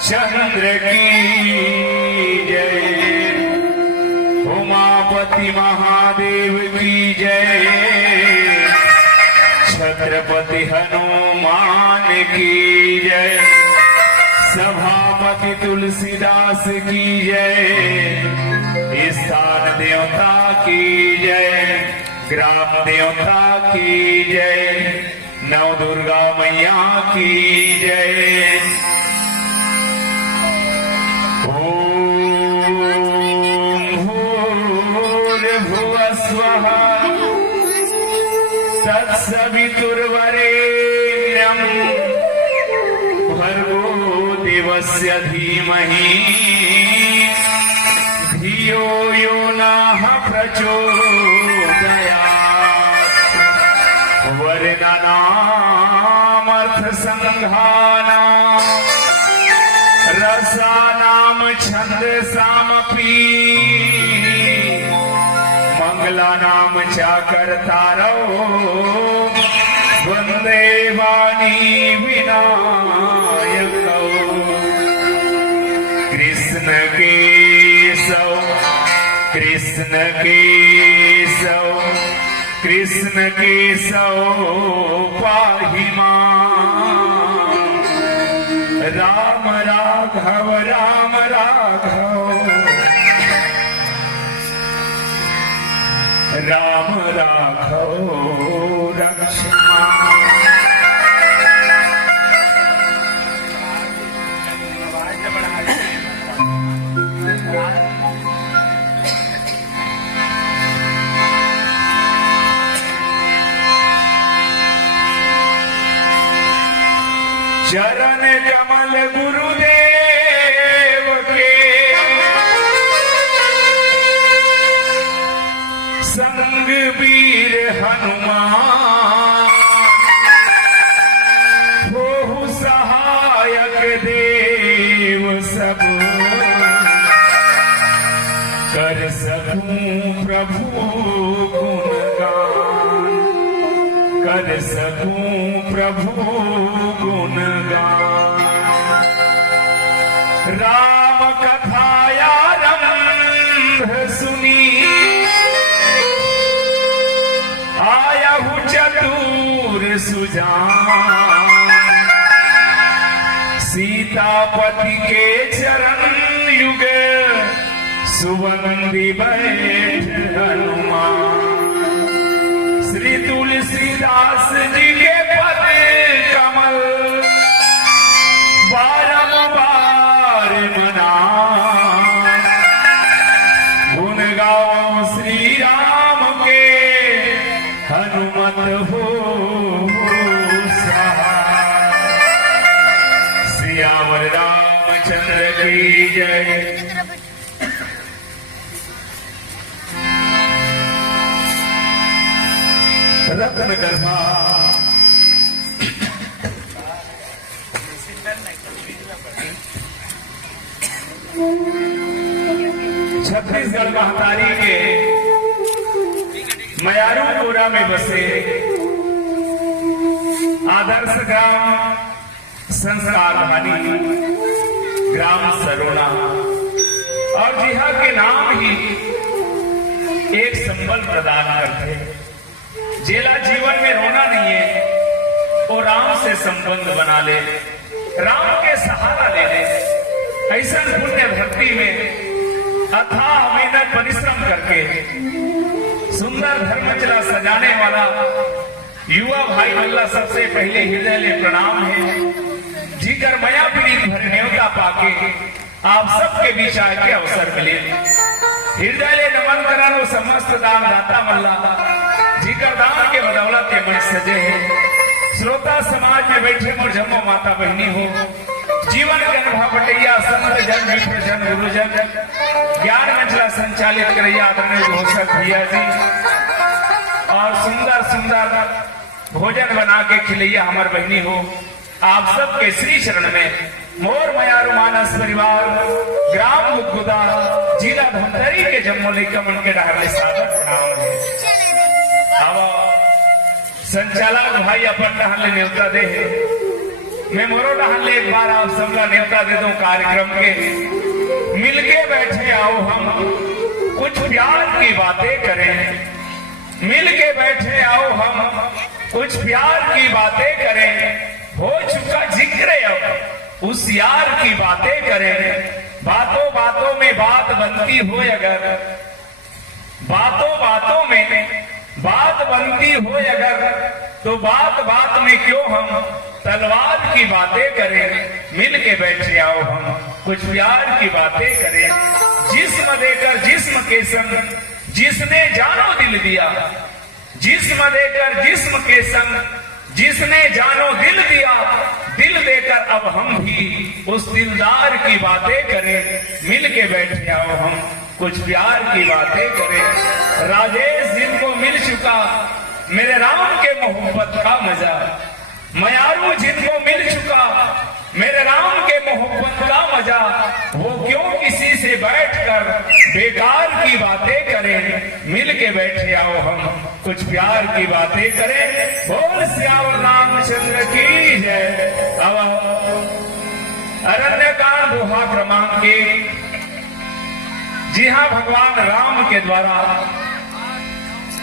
चंद्र की जय, उमापति महादेव की जय, छत्रपति हनुमान की जय, सभापति तुलसीदास की जय, स्थान देवता की जय, ग्राम देवता की जय, नव दुर्गा मैया की जय। तत्सवितुर्वरेण्यं भर्गो देवस्य धीमहि धियो यो नः प्रचोदयात्। वर्णनामर्थसंघानां रसानां छन्दसामपि मंगलानाम चाकर्तारौ वंदे वाणी विनायकौ। कृष्ण केशव कृष्ण केशव कृष्ण केशव पाहि मां। राम राघव राम राघव राम राघव रक्षमा। चरण कमल गुरुदेव के संग वीर हनुमान, होहु सहायक देव सब, कर सकूं प्रभु गुणगान, कर सकूं प्रभु गुणगान। राम कथायारंभ सुनी आयहु चतुर सुजान, सीतापति के चरण युग सुवंदी बैठ हनुमान। श्री तुलसीदास जी के पद कमल बारंबार मनान। गुण गाओ श्री राम के हनुमत हो सहाय। सियावर रामचंद्र की जय। रत्न गर्भा छत्तीसगढ़ महतारी के मयारूपुरा में बसे आदर्श ग्राम संस्कार धानी ग्राम सरोना, और जिहा के नाम ही एक संबल प्रदान करते। जेला जीवन में रोना नहीं है, वो राम से संबंध बना ले, राम के सहारा ले ले। ऐसा पुण्य भक्ति में अथाह मेहनत परिश्रम करके सुंदर धर्मचला सजाने वाला युवा भाई अल्लाह सबसे पहले हृदय ले प्रणाम है। जीकर मया पीड़ित भर न्योता पाके आप सबके बीच आके अवसर मिले। हृदय ले नमन करानो समस्त दान दाता मल्ला जीकर दान के बदौलत के मन सजे है। श्रोता समाज में बैठे मोर जम्मो माता बहनी हो, जीवन के अनुभव बटैया संत जन मित्र जन गुरुजन ज्ञान मंचला संचालित करैया आदरणीय घोषक भैया जी, और सुंदर सुंदर भोजन बना के खिलैया हमार बहनी हो, आप सबके श्री चरण में मोर मयारू मानस परिवार ग्राम गुदगुदा जिला धमतरी के जम्मू लेकर मन के डहरले सादर प्रणाम है। अब संचालक भाई अपन डहरले न्योता दे है, मैं मोरो डहरले एक बार आप सबका न्योता दे दूं कार्यक्रम के। मिलके बैठे आओ हम कुछ प्यार की बातें करें, मिलके बैठे आओ हम कुछ प्यार की बातें करें। हो चुका जिक्र अब उस यार की बातें करें। बातों बातों में बात बनती हो अगर, बातों बातों में बात बनती हो अगर, तो बात बात में क्यों हम तलवार की बातें करें। मिल के बैठे आओ हम कुछ प्यार की बातें करें। जिस्म देकर जिस्म के संग जिसने जानो दिल दिया, जिस्म देकर जिस्म के संग जिसने जानो दिल दिया, दिल देकर अब हम भी उस दिलदार की बातें करें। मिल के बैठे आओ हम कुछ प्यार की बातें करें। राजेश जिनको मिल चुका मेरे राम के मोहब्बत का मजा, मयारू जिनको मिल चुका मेरे राम के मोहब्बत का मजा, वो क्यों किसी से बैठकर बेकार की बातें करें। मिल के बैठे आओ हम कुछ प्यार की बातें करें। बोल श्याम रामचंद्र की जय। अब अरण्यकांड गुहा क्रमांक के, जी हाँ, भगवान राम के द्वारा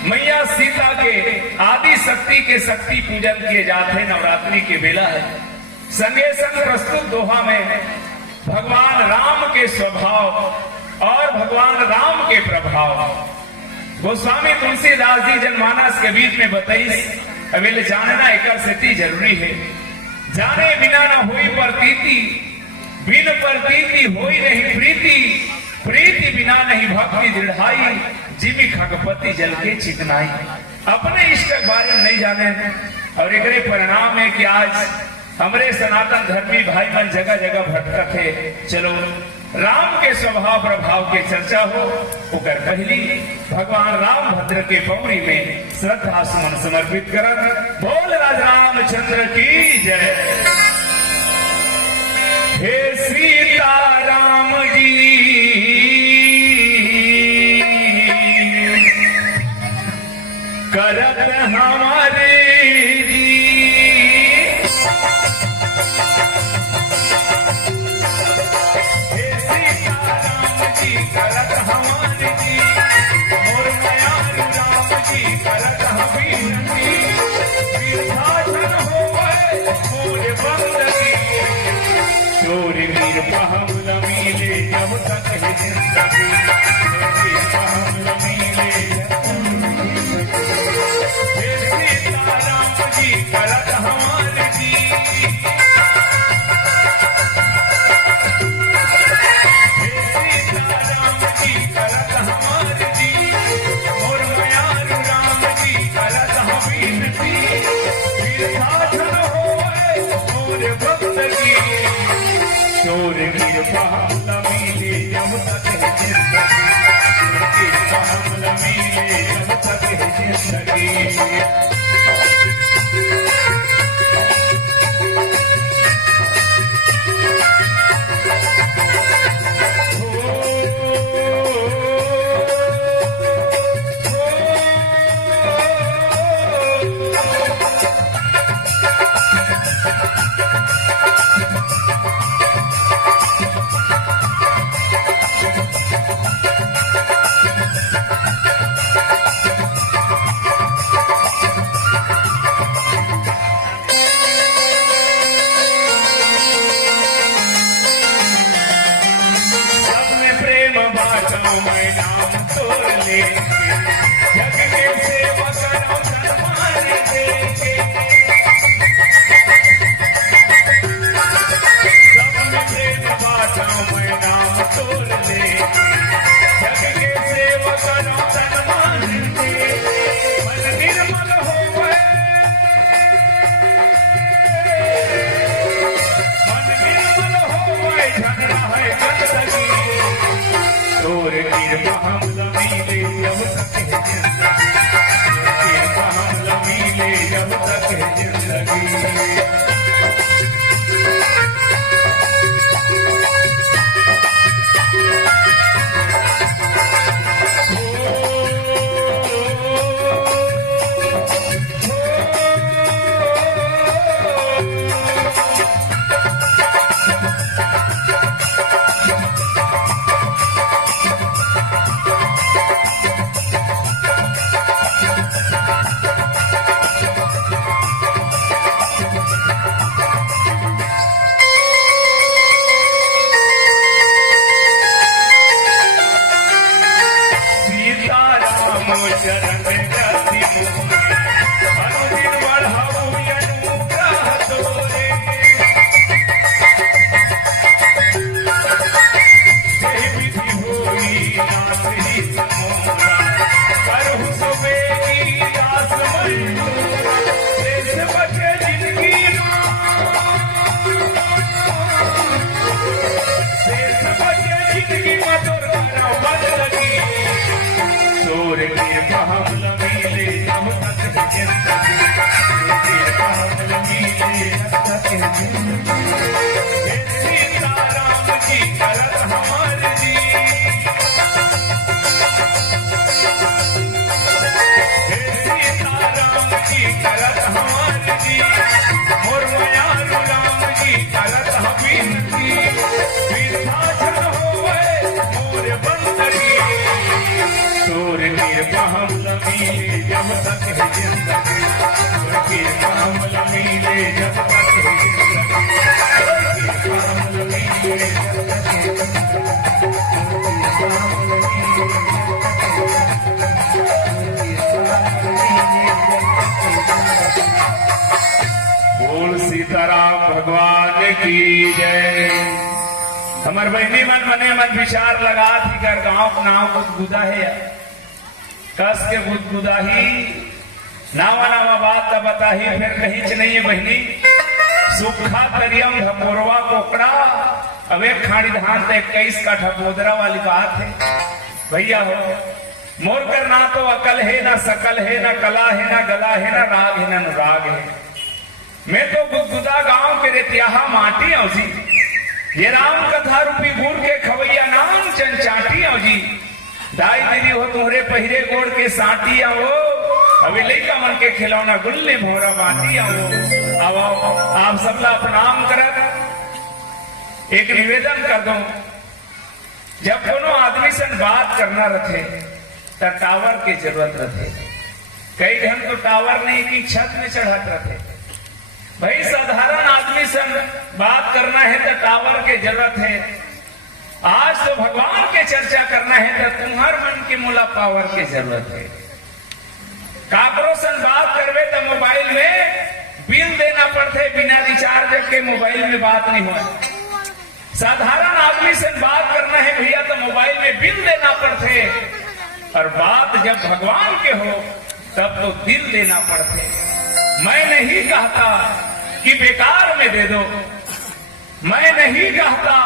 मैया सीता के आदि शक्ति के शक्ति पूजन किए जाते नवरात्रि के बेला है। संगे संग प्रस्तुत दोहा में भगवान राम के स्वभाव और भगवान राम के प्रभाव गोस्वामी तुलसीदास जी जनमानस के बीच में बताई। अवेले जानना एक सेती जरूरी है। जाने बिना न हुई प्रतीति, बिन प्रतीति हुई नहीं प्रीति, प्रीति बिना नहीं भक्ति दृढ़ाई, जिमी खगपति जल के चिकनाई। अपने इष्ट के बारे में नहीं जाने और एक परिणाम है कि आज हमारे सनातन धर्मी भाई मन जगह जगह भटकत है। चलो राम के स्वभाव प्रभाव के चर्चा हो उकर पहली भगवान राम भद्र के पौड़ी में श्रद्धा सुमन समर्पित कर बोल राज रामचंद्र की जय। हे सीता राम जी करत हमारे करत हमारे जी, मोर मयारू राम जी करत हमीरती, विभाजन होवे मोर बंदगी, चोर वीर पहम न मिले जब तक है जिंदगी, वीर पहम न मिले हे सीता राम जी करत हमारे जी। चोर वीर पहम न मिले जब तक है जिंदगी, पहम न मिले जब तक है जिंदगी। मैं नाम तोड़ ले जग के सेवा करो सम्मान देके, सब में प्रेम बांटो मैं नाम तोड़ ले जग के सेवा करो सम्मान देके। मन निर्मल होवे, मन निर्मल होवे झगड़ा है गंदगी, चोर वीर पहम न मिले जब तक है जिंदगी, जिंदगी मधुर करो बंदगी सूर के बहम लमीले जब तक है जिंदगी सूर के बहम लमीले जब तक है जिंदगी सीताराम की करत हमार जी सीताराम की करत हमार जी मोर मयारू राम की करत हबीबी विभाजन होवे मोर बंदगी सूर के बहम लमीले जब तक है जिंदगी सूर के बहम लमीले जब तक है जिंदगी सूर के बहम लमीले जब तक है जिंदगी बोल सीताराम भगवान की जय। हमार बहनी मन मने मन विचार लगा थी कर गांव नाव गुदगुदा है कस के गुदगुदा ही नावा नावा बात तब बता ही फिर कहीं च नहीं है बहनी सूखा करियम धपोरवा कोकड़ा अब एक खाड़ी धान तो 21 का ठपोदरा वाली बात है भैया हो मोर कर ना तो अकल है ना सकल है ना कला है ना गला है ना राग है ना अनुराग है मैं तो गुदगुदा गांव के रेतियाहा माटी आओ जी ये राम कथा रूपी गुड़ के खवैया नाम चंचाटी आओ जी दाई दीदी हो तुम्हारे पहिरे गोड़ के साटी आओ अभी लड़का मन के खिलौना गुल्ले भोरा बाटी आओ आओ आप सबला प्रणाम कर एक निवेदन कर दो जब कोनो आदमी से बात करना रहे तो टावर की जरूरत रहे कई ढंग तो टावर नहीं की छत में चढ़त रहे भाई साधारण आदमी से बात करना है तो टावर की जरूरत है आज तो भगवान के चर्चा करना है तो तुम्हार मन की मूला पावर की जरूरत है काकरो से बात करवे तो मोबाइल में बिल देना पड़ते बिना रिचार्ज के मोबाइल में बात नहीं हो साधारण आदमी से बात करना है भैया तो मोबाइल में बिल देना पड़ते और बात जब भगवान के हो तब तो दिल देना पड़ते मैं नहीं कहता कि बेकार में दे दो मैं नहीं कहता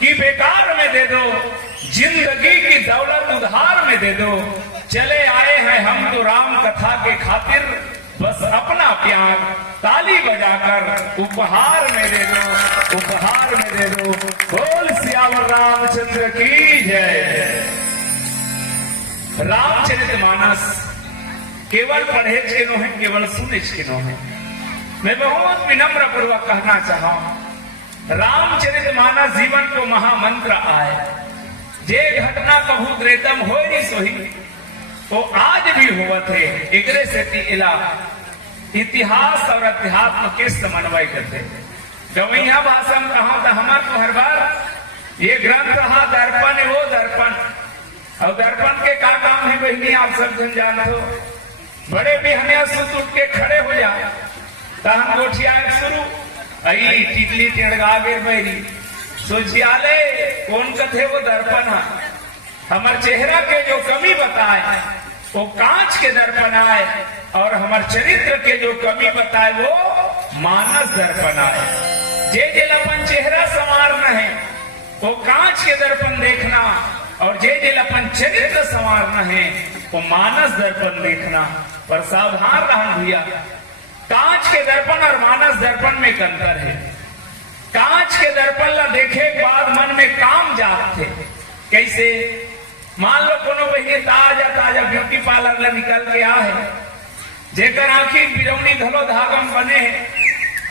कि बेकार में दे दो जिंदगी की दौलत उधार में दे दो चले आए हैं हम तो राम कथा के खातिर बस अपना प्यार ताली बजाकर उपहार में दे दो उपहार में दे दो बोल सियावर रामचंद्र की जय। रामचरितमानस केवल पढ़े के नो है केवल सुने के नो है मैं बहुत विनम्र पूर्वक कहना चाहा रामचरितमानस जीवन को महामंत्र आए जे घटना कभू द्रेतम हो नहीं सोही वो आज भी हुआ थे एकरे से इला इतिहास और अध्यात्म के समन्वय करते गवैया भाषा में कहा था हमार तो हर बार ये ग्रंथ रहा दर्पण वो दर्पण और दर्पण के का काम है बहनी आप सब जन जानते हो बड़े भी हमें सुत उठ के खड़े हो जा हम गोठिया शुरू आई टिकली टेड़गा गिर बैरी सोचियाले कौन कथे वो दर्पण है हमार चेहरा के जो कमी बताए वो कांच के दर्पण आए और हमार चरित्र के जो कमी बताए वो मानस दर्पण आए जे अपन चेहरा संवारना है वो कांच के दर्पण देखना और जे अपन चरित्र संवारना है वो मानस दर्पण देखना पर सावधान रहना भैया कांच के दर्पण और मानस दर्पण में एक अंतर है कांच के दर्पण ला देखे के बाद मन में काम जाते कैसे मान लो कोनो बहिनी ताजा ताजा ब्यूटी पार्लर ला निकल के आ है जेकर आंखी बिरौनी धलो धागम बने है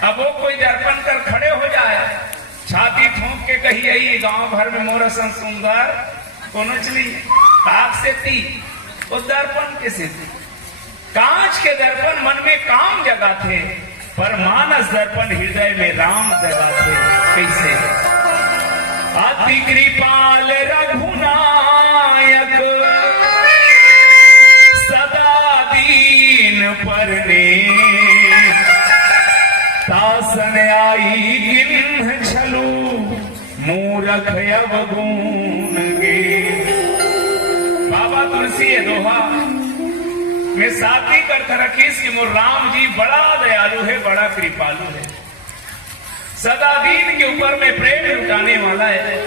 अब वो कोई दर्पण कर खड़े हो जाए छाती ठोंक के कही आई गांव भर में मोर सन सुंदर कोनो चली ताक से ती वो दर्पण के से कांच के दर्पण मन में काम जगाते पर मानस दर्पण हृदय में राम जगाते कैसे अति कृपाल रघुनायक सदा दीन परने तासन आई गिन्ह छलू मूरख अवगुण गे। बाबा तुलसी ये दोहा मैं साथी करता रखीस कि मोर राम जी बड़ा दयालु है बड़ा कृपालु है सदा दीन के ऊपर में प्रेम लुटाने वाला है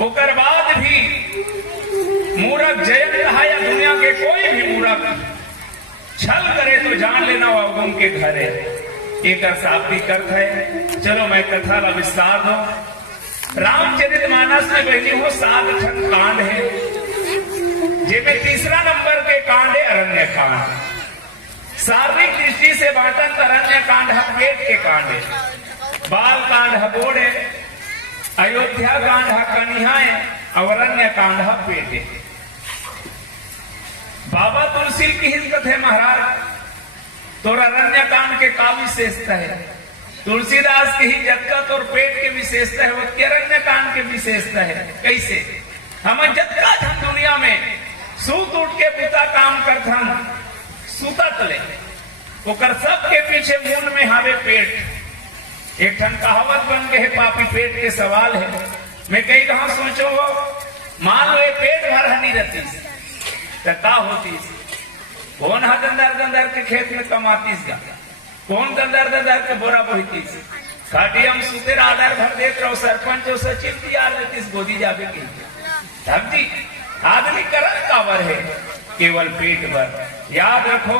ओकर बाद भी मूर्ख जयंत है या दुनिया के कोई भी मूर्ख छल करे तो जान लेना अवगुण के घर है। एक शाब्दिक अर्थ है। चलो मैं कथा का विस्तार दो। रामचरितमानस में बहनी हो 7 खंड कांड है, जिनमें तीसरा नंबर के कांड है अरण्य कांड। शारीरिक दृष्टि से बांटन अरण्य कांड है पेट के कांड है, बाल कांड है बोड़ है, अयोध्या कांड है कन्या है और अरण्य कांड है पेट है। बाबा तुलसी की हिस्मत है महाराज, तो अरण्य कांड के का विशेषता है? तुलसीदास की ही जगत और पेट के विशेषता है, वो अरण्य कांड के विशेषता है। कैसे? हम जगत हम दुनिया में सूत उठ के पिता काम करते हम सुतत ले ओकर सबके पीछे मूल में हावे पेट। एक ठन कहावत बन गए है पापी पेट के सवाल है। मैं कई कहा सोचो हो, मान लो ये पेट भर हनी रहती का होती, कौन हा दंदर दंदर के खेत में कमातीस गा, कौन दंदर दंदर के बोरा बोहतीस, खाटी हम सुतेर आधार भर देख रहो सरपंच और सचिव तैयार रहतीस गोदी जाके की तब जी आदमी करन कावर है केवल पेट भर। याद रखो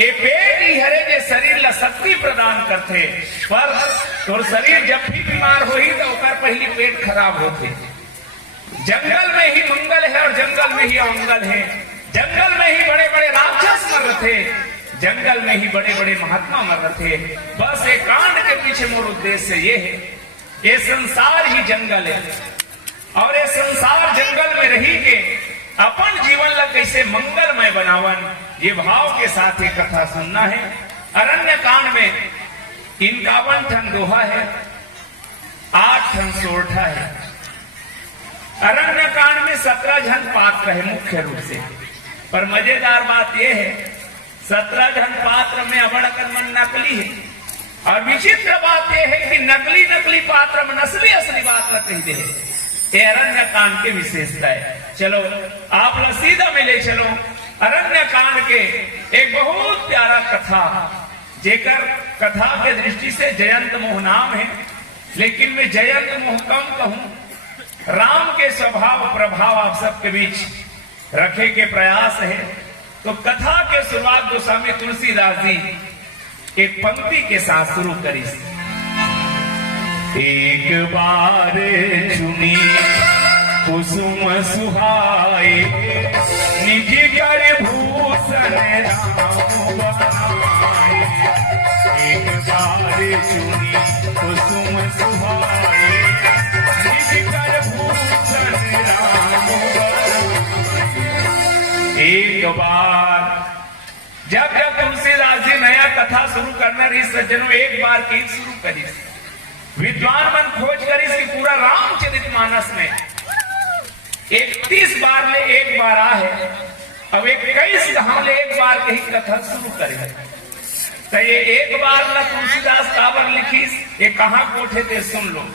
ये पेट ही हरे जे शरीर ला शक्ति प्रदान करते, पर तो शरीर जब भी बीमार हो ही तो ओकर पहली पेट खराब होते। जंगल में ही मंगल है और जंगल में ही अमंगल है। जंगल में ही बड़े बड़े राक्षस मर रहे थे, जंगल में ही बड़े बड़े महात्मा मर रहे थे। बस एक कांड के पीछे मोर उद्देश्य ये है, ये संसार ही जंगल है और ये संसार जंगल में रही के अपन जीवन ला कैसे मंगलमय बनावन, ये भाव के साथ ये कथा सुनना है। अरण्य कांड में 51 ठन दोहा है, 8 ठन सोरठा है। अरण्य कांड में 17 जन पात्र है मुख्य रूप से, पर मजेदार बात यह है 17 जन पात्र में अबड़कर मन नकली है। और विचित्र बात यह है कि नकली नकली पात्र में असली असली बात ला कहते हैं। ये अरण्य कांड की विशेषता है। चलो आप ला सीधा में ले चलो अरण्य कांड के एक बहुत प्यारा कथा, जेकर कथा के दृष्टि से जयंत मोह नाम है, लेकिन मैं जयंत मोह कम कहूं, राम के स्वभाव प्रभाव आप सबके बीच रखे के प्रयास है। तो कथा के शुरुआत गोस्वामी तुलसीदास जी एक पंक्ति के साथ शुरू करी। एक बार चुनी कुसुम सुहाए, निज कर भूषण राम बनाए। एक बार चुनी कुसुम सुहाए, निज कर भूषण राम बनाए। एक बार जब जब तुलसीदास जी नया कथा शुरू करना रही सज्जनों, एक बार की शुरू करी। विद्वान मन खोज करी कि पूरा रामचरितमानस में 31 बार ले एक बार आ है, अब 21 कहा ले एक बार कही कथा शुरू करे। तो ये एक बार ना तुलसीदास काबर लिखीस, ये कहाँ कोठे थे सुन लो।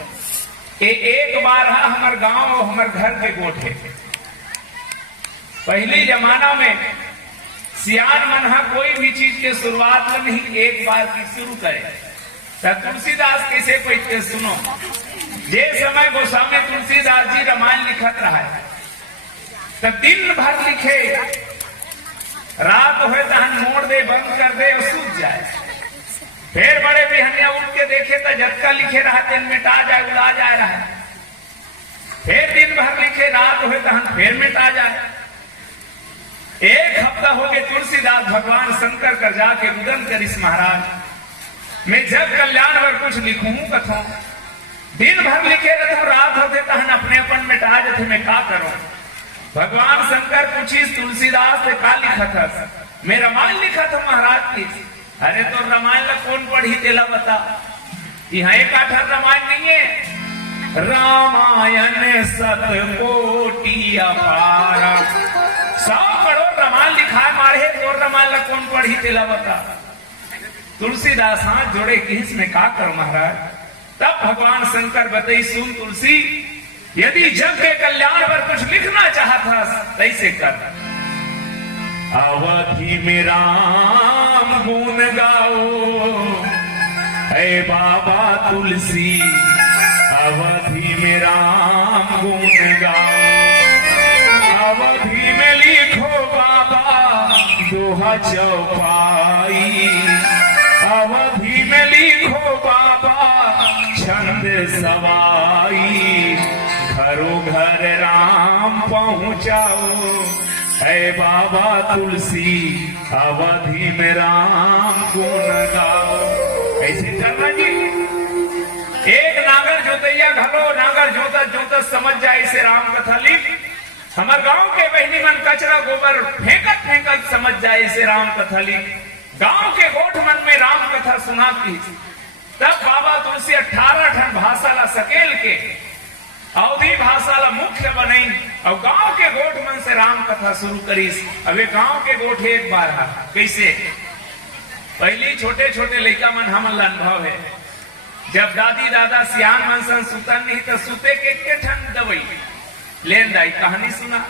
ये एक बार है हमार गांव और हमार घर के कोठे। पहली जमाना में सियान मन हा कोई भी चीज के शुरुआत में नहीं एक बार की शुरू करे। तुलसीदास कैसे कहते सुनो, जे समय गोस्वामी तुलसीदास जी रामायण लिखत रहा है तो दिन भर लिखे, रात हो तहन मोड़ दे बंद कर दे और सूझ जाए। फिर बड़े बिहनिया उठ के देखे तो जटका लिखे रहा दिन मिटा जाए उड़ा जाए रहा। फिर दिन भर लिखे, रात हो तहन फिर मिटा जाए। एक हफ्ता हो गए तुलसीदास भगवान शंकर कर जाके रुदन करिस, महाराज मैं जब कल्याण वर कुछ लिखूं कथो, दिन भर लिखे रहता रात होते तहन अपने अपन मिटा जाते, मैं का करूं। भगवान शंकर पूछिस तुलसीदास से का लिखा था? मैं रामायण लिखा था महाराज की। अरे तो रामायण ला कौन पढ़ी तेला बता, यहाँ एक आठर रामायण नहीं है। रामायण सतकोटि अपारा, 100 करोड़ रामायण लिखा है मारे, तो रामायण ला कौन पढ़ी तेला बता। तुलसीदास हाथ जोड़े कि इसमें का करो महाराज। तब भगवान शंकर बताई, सुन तुलसी, यदि जग के कल्याण पर कुछ लिखना चाहता तैसे कर। अवधि में राम गुण गाओ है बाबा तुलसी, अवधि में राम गुण गाओ। अवधि में लिखो बाबा दोहा चौपाई, अवधि में लिखो बाबा छंद सवाई, घरों घर राम पहुंचाओ है बाबा तुलसी, अवधि में राम गुण गाओ। ऐसे करना जी। एक नागर जोतैया घरो नागर जोता जोता समझ जाए इसे राम कथा लिख। हमार गांव के बहनी मन कचरा गोबर फेंकत फेंकत समझ जाए इसे राम कथा लिख। गांव के गोठ मन में राम कथा सुनाती, तब बाबा तुलसी 18 ठन भाषा ला सकेल के अवधि भाषा ला मुख्य बनई और गांव के गोठ मन से राम कथा शुरू करीस। अबे गांव के गोठ एक बार हा कैसे पहली छोटे छोटे लड़का मन हमन ला अनुभव है, जब दादी दादा सियान मन सन सुतन नहीं तो सुते के ठन दवई लेन दाई कहानी सुना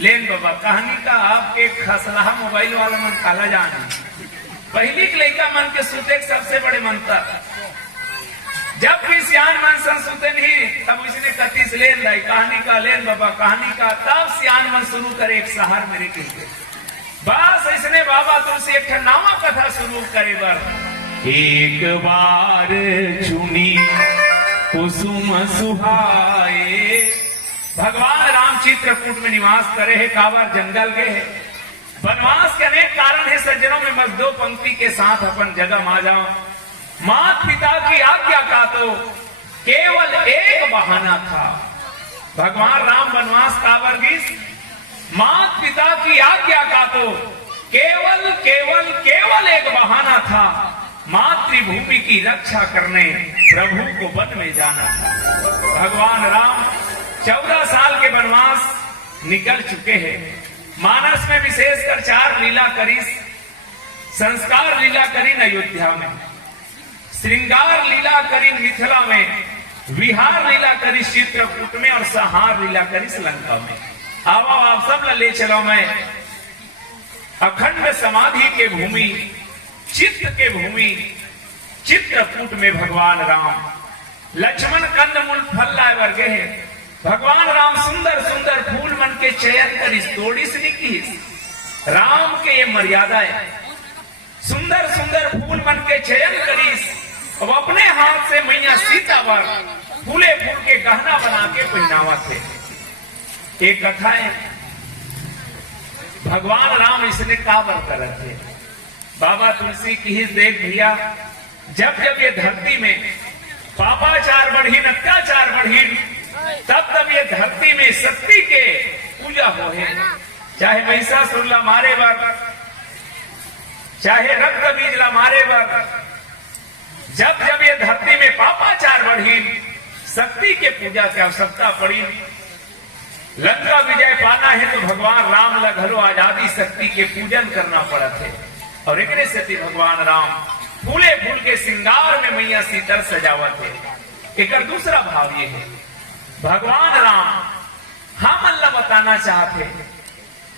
लेन बाबा कहानी का आपके खसलाहा मोबाइल वाला मन काला जान पहली के लड़का मन के सुते के सबसे बड़े मंत्र, जब भी सियान मन सन सुते नहीं तब उसने कतीस लेन दाई कहानी का लेन बाबा कहानी का, तब सियान मन शुरू करे एक सहार मेरे के बस इसने बाबा तुलसी एक नामा कथा शुरू करे बर। एक बार चुनी कुसुम सुहाए, भगवान राम चित्रकूट में निवास करे है, कावर जंगल गए है। वनवास के अनेक कारण है सज्जनों में, बस 2 पंक्ति के साथ अपन जगह मा जाओ। माता पिता की आज्ञा का तो केवल एक बहाना था, भगवान राम वनवास कावर गीस, माता पिता की आज्ञा का तो केवल केवल केवल एक बहाना था, मातृभूमि की रक्षा करने प्रभु को वन में जाना था। भगवान राम 14 साल के वनवास निकल चुके हैं। मानस में विशेषकर 4 लीला करी, संस्कार लीला करी अयोध्या में, श्रृंगार लीला करी मिथिला में, विहार लीला करी चित्रकूट में और संहार लीला करी श्रीलंका में। आओ आप सब ले चलो मैं अखंड समाधि के भूमि चित्त के भूमि चित्रकूट में भगवान राम लक्ष्मण कंदमूल फल लाए वर्गे है। भगवान राम सुंदर सुंदर फूल मन के चयन करिस तोड़िस निकीस, राम के ये मर्यादा है, सुंदर सुंदर फूल मन के चयन करिस अब अपने हाथ से मैया सीता पर फूले फूल के गहना बना के पहनावा थे। एक कथा है, भगवान राम इसने काबर करे थे, बाबा तुलसी की ही देख भैया, जब जब ये धरती में पापाचार बढ़ी अत्याचार बढ़ी, तब तब ये धरती में शक्ति के पूजा हो है, चाहे महिषासुर ला मारे बर, चाहे रक्त बीज ला मारे बर, जब जब ये धरती में पापाचार बढ़ी शक्ति के पूजा की आवश्यकता पड़ी। लंका विजय पाना है तो भगवान राम ला घरो आजादी शक्ति के पूजन करना पड़ा थे, और एक से भगवान राम फूले फूल के श्रृंगार में मैया सीता सजावत है। एक दूसरा भाव ये है, भगवान राम हम अल्लाह बताना चाहते हैं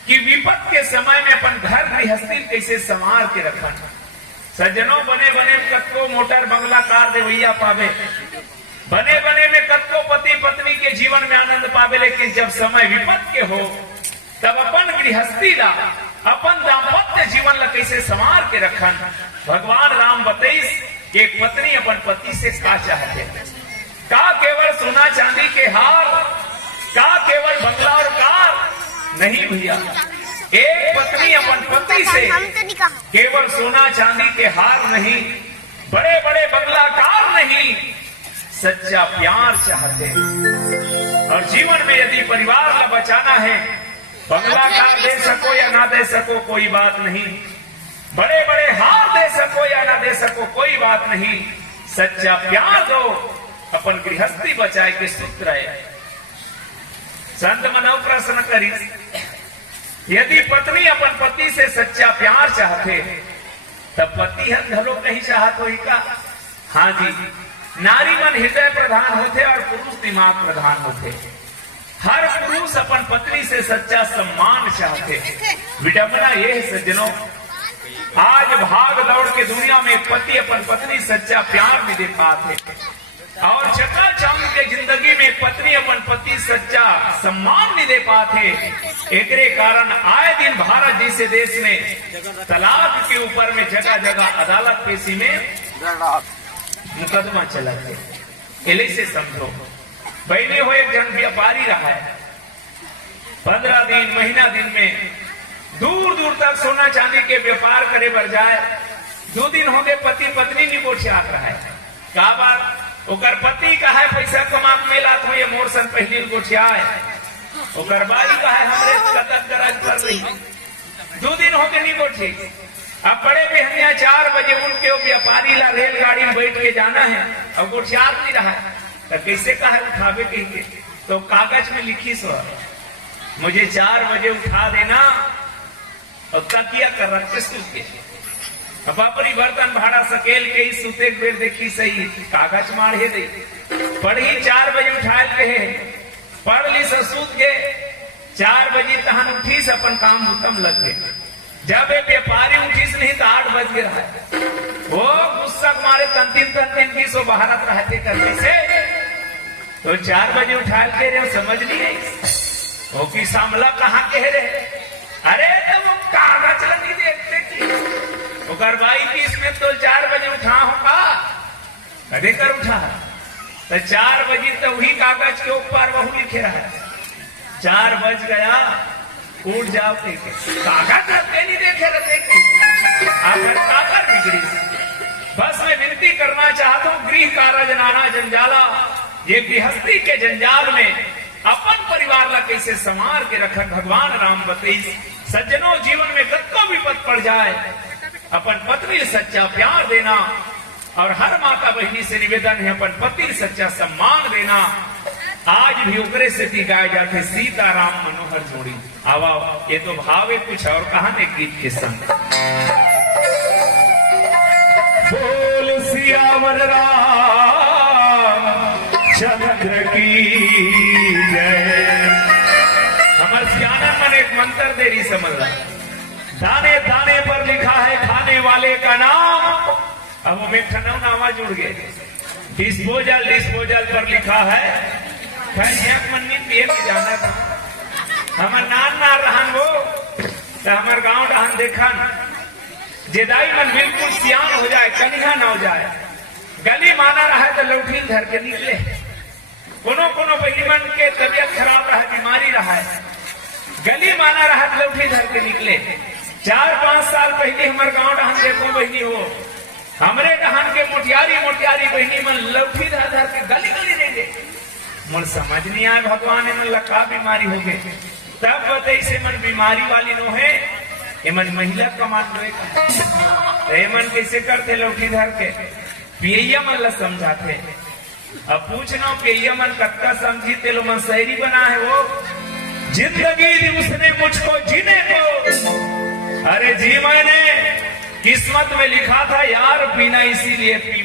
कि विपद के समय में अपन घर गृहस्थी कैसे संवार के रखन। सज्जनों बने बने कत्को मोटर बंगला कार देवैया पावे, बने बने में कत्को पति पत्नी के जीवन में आनंद पावे, लेकिन जब समय विपद के हो तब अपन गृहस्थी ला अपन दाम्पत्य जीवन ला कैसे संवार के रखन। भगवान राम बताइस कि एक पत्नी अपन पति से का चाहते, का केवल सोना चांदी के हार, का केवल बंगला और कार नहीं भैया, एक पत्नी अपन पति से केवल सोना चांदी के हार नहीं, बड़े बड़े बंगला कार नहीं, सच्चा प्यार चाहते। और जीवन में यदि परिवार ला बचाना है, बंगला कार दे सको या ना दे सको कोई बात नहीं, बड़े बड़े हार दे सको या ना दे सको कोई बात नहीं, सच्चा प्यार दो, अपन गृहस्थी बचाए के सूत्र है। संत मनव प्रश्न करी, यदि पत्नी अपन पति से सच्चा प्यार चाहते तब पति हम घरों नहीं चाहत हो का? हाँ जी, नारी मन हृदय प्रधान होते और पुरुष दिमाग प्रधान होते। हर पुरुष अपन पत्नी से सच्चा सम्मान चाहते। विडंबना ये है सज्जनों, आज भाग दौड़ के दुनिया में पति अपन पत्नी सच्चा प्यार नहीं दे पाते। और चकाचौंध के जिंदगी में पत्नी अपन पति सच्चा सम्मान नहीं दे पाते। एकरे कारण आए दिन भारत जैसे देश में तलाक के ऊपर में जगह जगह अदालत पेशी में मुकदमा चला है। इले से समझो बहने हो एक जन व्यापारी रहा है, 15 दिन महीना दिन में दूर दूर तक सोना चांदी के व्यापार करे बर जाए। 2 दिन हो गए पति पत्नी निगोठियात रहा है। का बात ओकर पति का है पैसा कमा मेला तो ये मोर सन पहली गोठिया है। ओकर बाई का है हमरे कतक गरज कर रही। 2 दिन हो गए निगोठी। अब बड़े बेहनिया 4 बजे उनके व्यापारी ला रेलगाड़ी में बैठ के जाना है। अब गोठियात नहीं रहा है तो कैसे कहा उठावे कहीं तो कागज में लिखी सो मुझे 4 बजे उठा देना और तकिया कर रखे सूते। अब अपनी बर्तन भाड़ा सकेल के ही सूते बेर देखी सही कागज मारे दे पढ़ी 4 बजे उठाए कहे पढ़ ली सब सूत गए। 4 बजे तहन उठीस अपन काम उत्तम लग गए। जब एक व्यापारी उठीस नहीं तो 8 बज गए रहा। वो गुस्सा मारे तंतीन की सो बहारत रहते करते से तो 4 बजे उठा के रहे समझ नहीं आई वो की सामला कहाँ कह रहे। अरे तो वो कागज लगी देखते की भाई की इसमें तो 4 बजे उठा होगा देकर उठा तो 4 बजे तो वही कागज के ऊपर वही लिखे रहा है। 4 बज गया उठ जाओ कागज रखते नहीं देखे रहते आखिर काकर बिगड़ी। बस मैं विनती करना चाहता हूँ गृह कार्य जनाना जंजाला ये गृहस्थी के जंजाल में अपन परिवार ला कैसे संवार के रखन भगवान राम बतईस। सज्जनों जीवन में कत्तो विपद पड़ जाए अपन पत्नी सच्चा प्यार देना और हर माता बहनी से निवेदन है अपन पति सच्चा सम्मान देना। आज भी उकरे से गाए जाते सीताराम मनोहर जोड़ी। आवा ये तो भावे कुछ और कहानी गीत के संग बोल सियावर राम चंद्र की जय। हमारे सियाना मन एक मंत्र देरी समझ रहा दाने दाने पर लिखा है खाने वाले का नाम। अब वो में नामा जुड़ गए। डिस्पोजल डिस्पोजल पर लिखा है मन्नी पेड़ में जाना था हमार नान ना रहन वो तो हमार गांव रहन देखन जेदाई मन बिल्कुल सियान हो जाए कनिहा ना हो जाए। गली माना रहा है तो लौठी धर के निकले। कोनो कोनो बहनी मन के तबियत खराब रहा बीमारी रहा है गली माना रहा तो लौठी धर के निकले। 4-5 साल पहले हमारे गांव डहान देखो बहनी हो हमरे डहान के मोटियारी बहनी मन लौठी धर धर के गली गली देंगे। मन समझ नहीं आए भगवान मन लका बीमारी हो गए तब बते से मन बीमारी वाली नो है ये मन महिला कमांडो है मन कैसे करते लौठी धर के पियैया मन ला समझाते। अब पूछना पियैया मन कत्ता समझी तेलो मन शायरी बना है वो जिंदगी दी उसने मुझको जीने को। अरे जी मैंने किस्मत में लिखा था यार पीना इसीलिए पी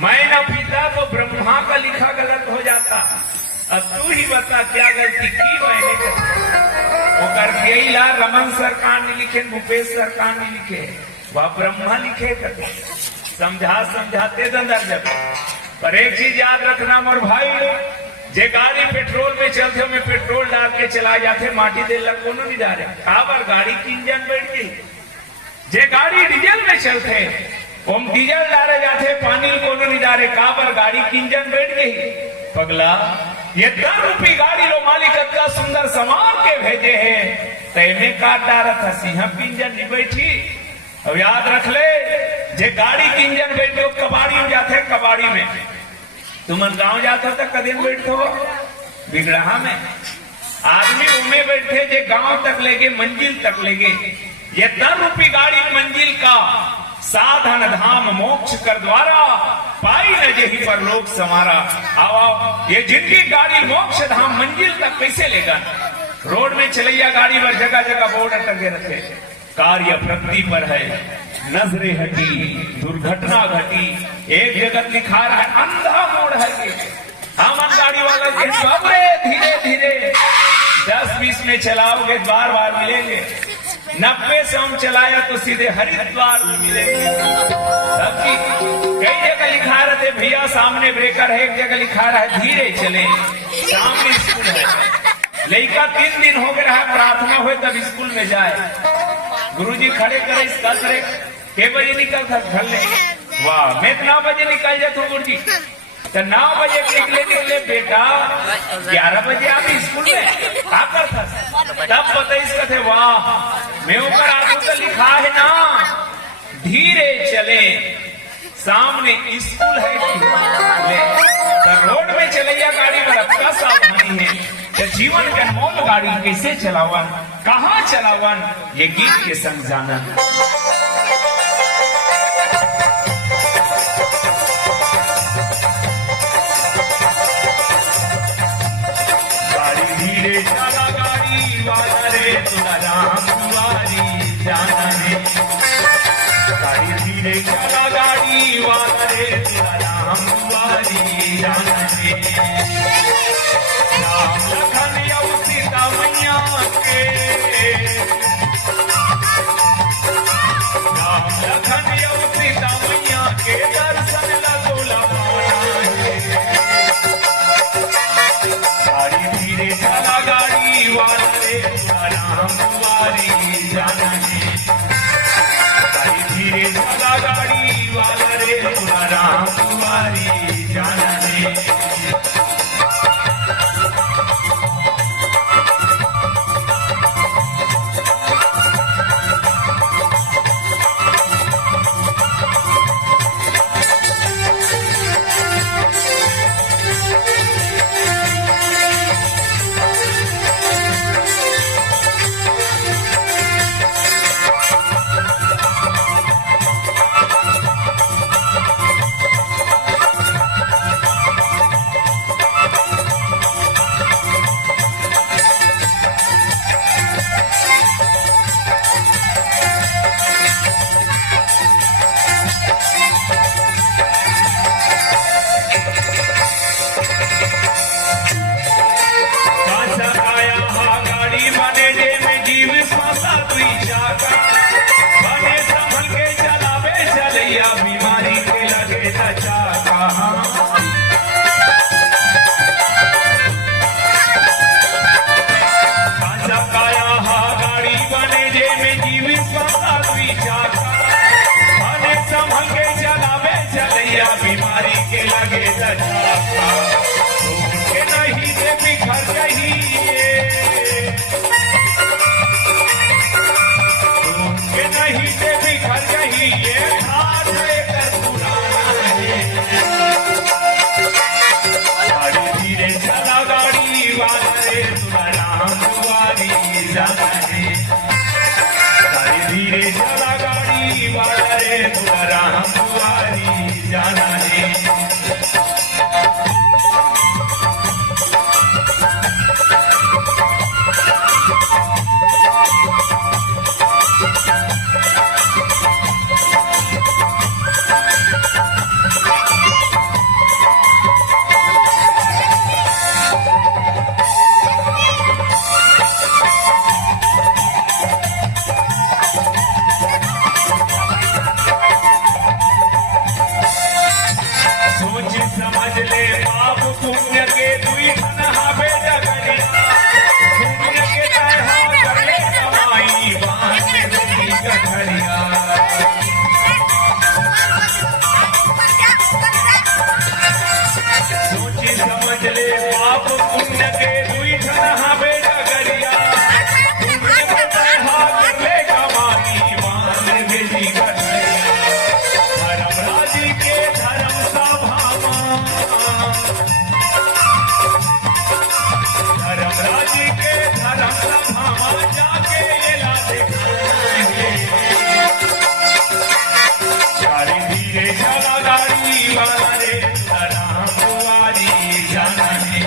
मैं ना पीता तो ब्रह्मा का लिखा गलत हो जाता। अब तू ही बता क्या गलती की मैंने यही ला रमन सरकार ने लिखे भूपेश सरकार ने लिखे वह ब्रह्मा लिखे करते समझाते अंदर जब। पर एक चीज याद रखना मोर भाई जे गाड़ी पेट्रोल में चलते में पेट्रोल डाल के चला जाते माटी दे लग कोनो नहीं डाले काबर गाड़ी की इंजन बैठ गई। जे गाड़ी डीजल में चलते हम डीजल डाले जाते पानी कोनो नहीं डाले काबर गाड़ी की इंजन बैठ गई। पगला ये 10 रुपये गाड़ी लो मालिक का सुंदर संवार के भेजे है तैमे काट डाला था सिंह की इंजन नहीं बैठी। अब याद रख ले जे गाड़ी की इंजन बैठे कबाड़ी में जाते कबाड़ी में तुम गांव जाता था कदे बैठते हो बिगड़हा में आदमी उमे बैठे जे गांव तक लेगे मंजिल तक लेगे। ये 10 रुपये गाड़ी मंजिल का साधन धाम मोक्ष कर द्वारा पाई न जेही पर लोग समारा। आओ ये जिनकी गाड़ी मोक्ष धाम मंजिल तक कैसे लेगा। रोड में चलैया गाड़ी पर जगह जगह बोर्ड टंगे रखे कार्य प्रगति पर है नजरे हटी दुर्घटना घटी। एक जगत लिखा रहा है अंधा मोड़ है हम गाड़ी वाला के सबरे धीरे धीरे 10-20 में चलाओगे बार बार मिलेंगे। 90 से हम चलाया तो सीधे हरिद्वार में मिलेंगे। सबकी कई जगह लिखा रहते भैया सामने ब्रेकर है, एक जगह लिखा रहा है धीरे चले, सामने स्कूल है। लड़का 3 दिन हो गया है, प्रार्थना हुए तब स्कूल में जाए, गुरुजी खड़े करे इसका करे के बजे निकल था घर ले, वाह मैं 9 बजे निकल जाता हूँ गुरुजी। तो 9 बजे निकले बेटा, 11 बजे आप स्कूल में क्या करता? तब बताइस कथे वाह मैं ऊपर आगे तो लिखा है ना धीरे चले, सामने स्कूल है तो रोड में चलैया गाड़ी में रखा सावधानी है। तो जीवन के अनमोल गाड़ी कैसे चलावन, कहाँ चलावन, ये गीत के संग जाना। धीरे चला गाड़ी वाला रे तुला राम दुआरी जाना है, गाड़ी धीरे चला गाड़ी वाला रे तुला राम दुआरी जाना है। राम लखन और सीता मैया के, राम लखन और सीता मैया के दर्शन लगोला पाना है। गाड़ी धीरे चला गाड़ी वाला रे तुला राम दुआरी जाना है, गाड़ी धीरे चला गाड़ी वाला रे तुला राम दुआरी जाना है। बीमारी के लगे दछाका के नहीं दे बिखर गई, के नहीं दे बिखर गई ये हाथ लेकर पुराना है। गाड़ी धीरे चला गाड़ी वाला रे तुला राम दुआरी जाना है, गाड़ी धीरे चला गाड़ी वाला रे तुला राम दुआरी जाना है। समझ ले पाप पुण्य के दुई हवे डगरिया, पुण्य के तरह करे कमाई बांध दुई गठरिया। सोची समझ ले पाप पुण्य के दुई हवे डगरिया, पुण्य के तरह करे कमाई बांध दुई गठरिया। धर्मराज के धर्म सभा धर्मराज के धर्म सभा जाके एला गाड़ी धीरे चला गाड़ी वाला रे तुला राम दुआरी जाना है,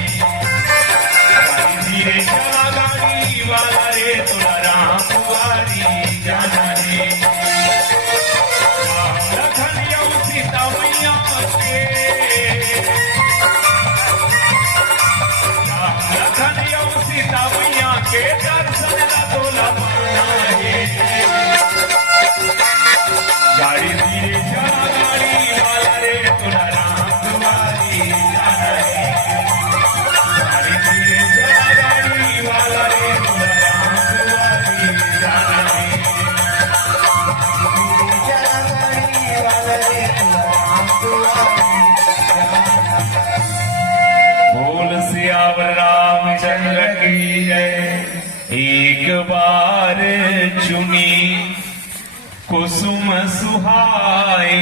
कुसुम सुहाए,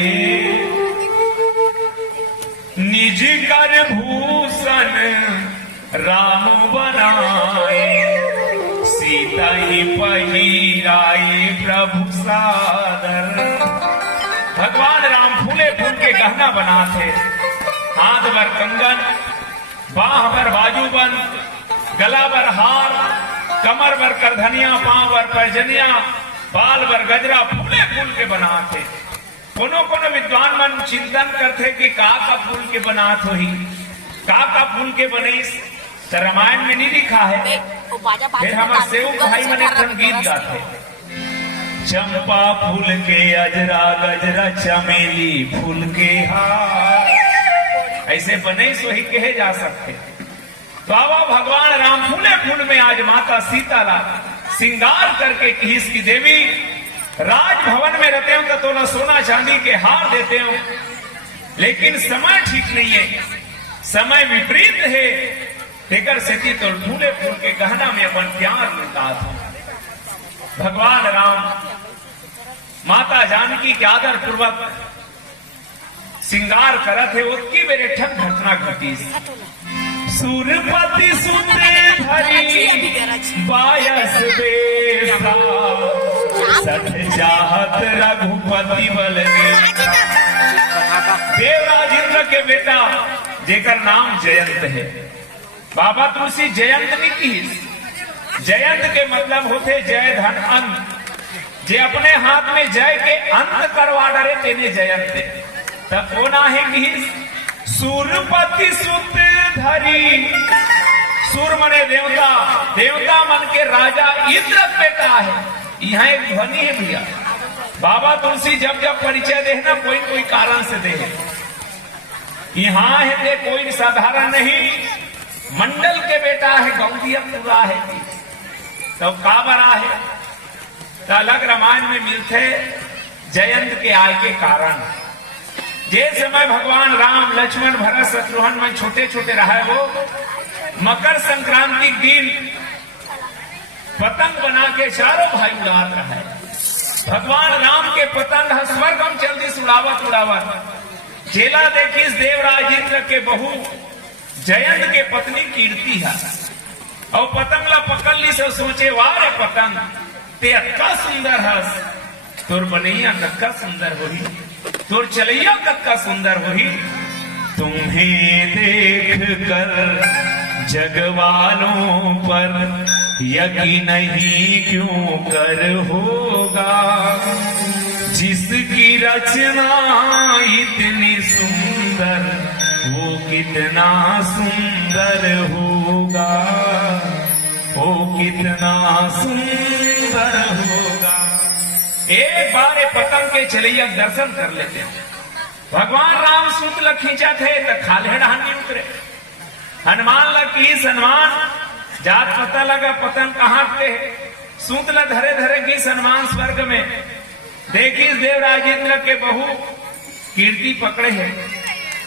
निज कर भूषण राम बनाए, सीता ही पहिराए प्रभु सादर। भगवान राम फूले फूल के गहना बनाते, हाथ भर कंगन, बाह भर बाजूबंद, गला भर हार, कमर भर करधनिया, पांव भर पैजनिया, बाल भर गजरा फूले फूल के बनाते। कोनो कोनो विद्वान मन चिंतन करते कि का फूल के बनात हो ही, का फूल के बनीस, तो रामायण में नहीं लिखा है। फिर हमारे सेवक भाई मन एक गीत गाते, चंपा फूल के अजरा गजरा, चमेली फूल के हार, ऐसे बने सो ही कहे जा सकते। बाबा भगवान राम फूले फूल में आज माता सीता ला श्रृंगार करके किस की देवी राजभवन में रहते हो तो ना सोना चांदी के हार देते हो, लेकिन समय ठीक नहीं है, समय विपरीत है। तेकर सेती तो फूले फूल के गहना में अपन प्यार मिलता था। भगवान राम माता जानकी के आदर पूर्वक श्रृंगार करत है, उसकी मेरे ठक घटना घटी। सूरपति सुते धरी बायस बेसा, सठ चाहत रघुपति बल देवराज इंद्र के बेटा जेकर नाम जयंत है। बाबा तुलसी जयंत नहीं की, जयंत के मतलब होते जय धन अंत, जे अपने हाथ में जय के अंत करवा डरे तेने जयंत। तब होना है कि सूरपति सुत धरी, सूर मने देवता, देवता मन के राजा इंद्र बेटा है। यहाँ एक ध्वनि है भैया, बाबा तुलसी जब जब परिचय देना कोई कोई कारण से दे, यहाँ है दे कोई साधारण नहीं, मंडल के बेटा है, गौंदिया पूरा है, तो काबरा है, तो अलग रामायण में मिलते जयंत के आय के कारण। जे समय भगवान राम लक्ष्मण भरत शत्रुघ्न में छोटे छोटे रहा है, वो मकर संक्रांति दिन पतंग बना के चारों भाई उड़ा रहा है। भगवान राम के पतंग स्वर्ग हम जल्दी उड़ावत उड़ावत जेला देखी देवराज इंद्र के बहू जयंत के पत्नी कीर्ति है, और पतंग ला पकड़ ली से सोचे वारे पतंग ते अक्का सुंदर हस, तोर बनैया कक्का सुंदर होही, तोर चलैया कक्का सुंदर होही। तुम्हें देख कर जगवालों पर यकीन नहीं क्यों कर होगा, जिसकी रचना इतनी सुंदर वो कितना सुंदर होगा, वो कितना सुंदर होगा। एक बार ये पतंग के चलैया दर्शन कर लेते हैं। भगवान राम सूत ल खींचा थे तो खाले नहीं उतरे, हनुमान ल की हनुमान जात पता लगा पतंग कहाँ थे, सूत ल धरे धरे की हनुमान स्वर्ग में देखी देवराज इंद्र के बहू कीर्ति पकड़े है,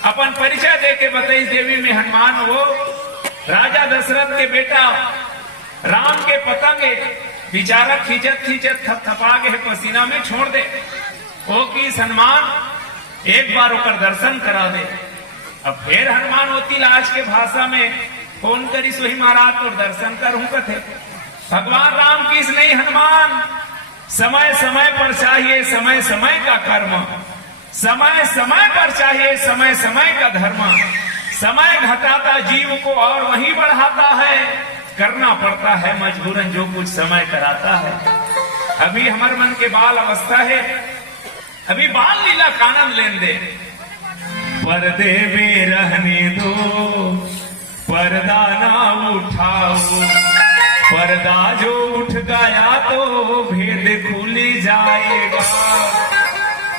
अपन परिचय दे के बताई देवी में हनुमान वो राजा दशरथ के बेटा राम के पतंग बेचारा खींचत खींचत थपथपा के पसीना में छोड़ दे, ओ की हनुमान एक बार होकर दर्शन करा दे। अब फिर हनुमान होती लाश के भाषा में फोन करी सोही महाराज और दर्शन करूं कथे। भगवान राम किस नहीं हनुमान, समय समय पर चाहिए समय समय का कर्म, समय समय पर चाहिए समय समय का धर्म, समय घटाता जीव को और वही बढ़ाता है, करना पड़ता है मजबूरन जो कुछ समय कराता है। अभी हमारे मन के बाल अवस्था है, अभी बाल लीला कानन लेन दे, पर्दे में रहने दो, पर्दा ना उठाओ, पर्दा जो उठ गया तो भेद खुल जाएगा।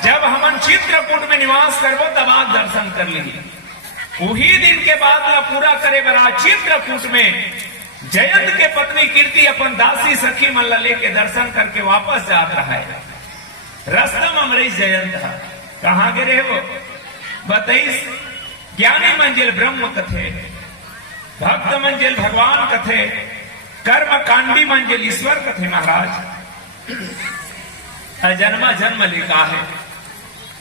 जब हम चित्रकूट में निवास करबो तब आप दर्शन कर लीजिए, वही दिन के बाद ना पूरा करे बना चित्रकूट में जयंत के पत्नी कीर्ति अपन दासी सखी मन लेके दर्शन करके वापस जात रहा है। रस्तम अमरीश जयंत कहाँ गिरे वो बताइस, ज्ञानी मंजिल ब्रह्म कथे, भक्त मंजिल भगवान कथे, कर्म कांडी मंजिल ईश्वर कथे। महाराज अजन्मा जन्म लिखा है,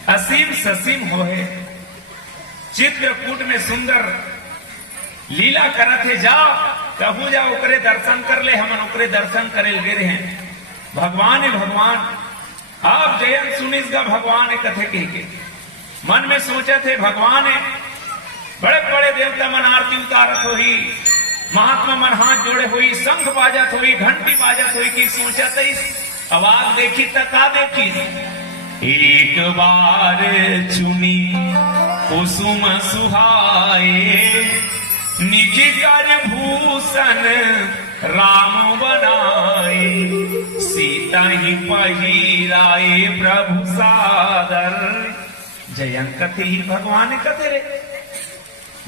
असीम ससीम हो है, चित्रकूट में सुंदर लीला करत है। जाओ कहू जाओ ओकरे दर्शन कर ले, हमन ओकरे दर्शन करे गे हैं। भगवान है भगवान। आप जयंत सुनिस गा भगवान है कथे के मन में सोचे थे भगवान है, बड़े बड़े देवता मन आरती उतारत हो ही, महात्मा मन हाथ जोड़े हुई, शंख बाजत हुई, घंटी बाजत हुई कि सोचत आवाज देखी तका देखी। एक बार चुनी कुसुम सुहाए, निज कर भूषण राम बनाए, सीता ही पहिराए प्रभु सादर। जयंत कथे ही भगवान कथे रे,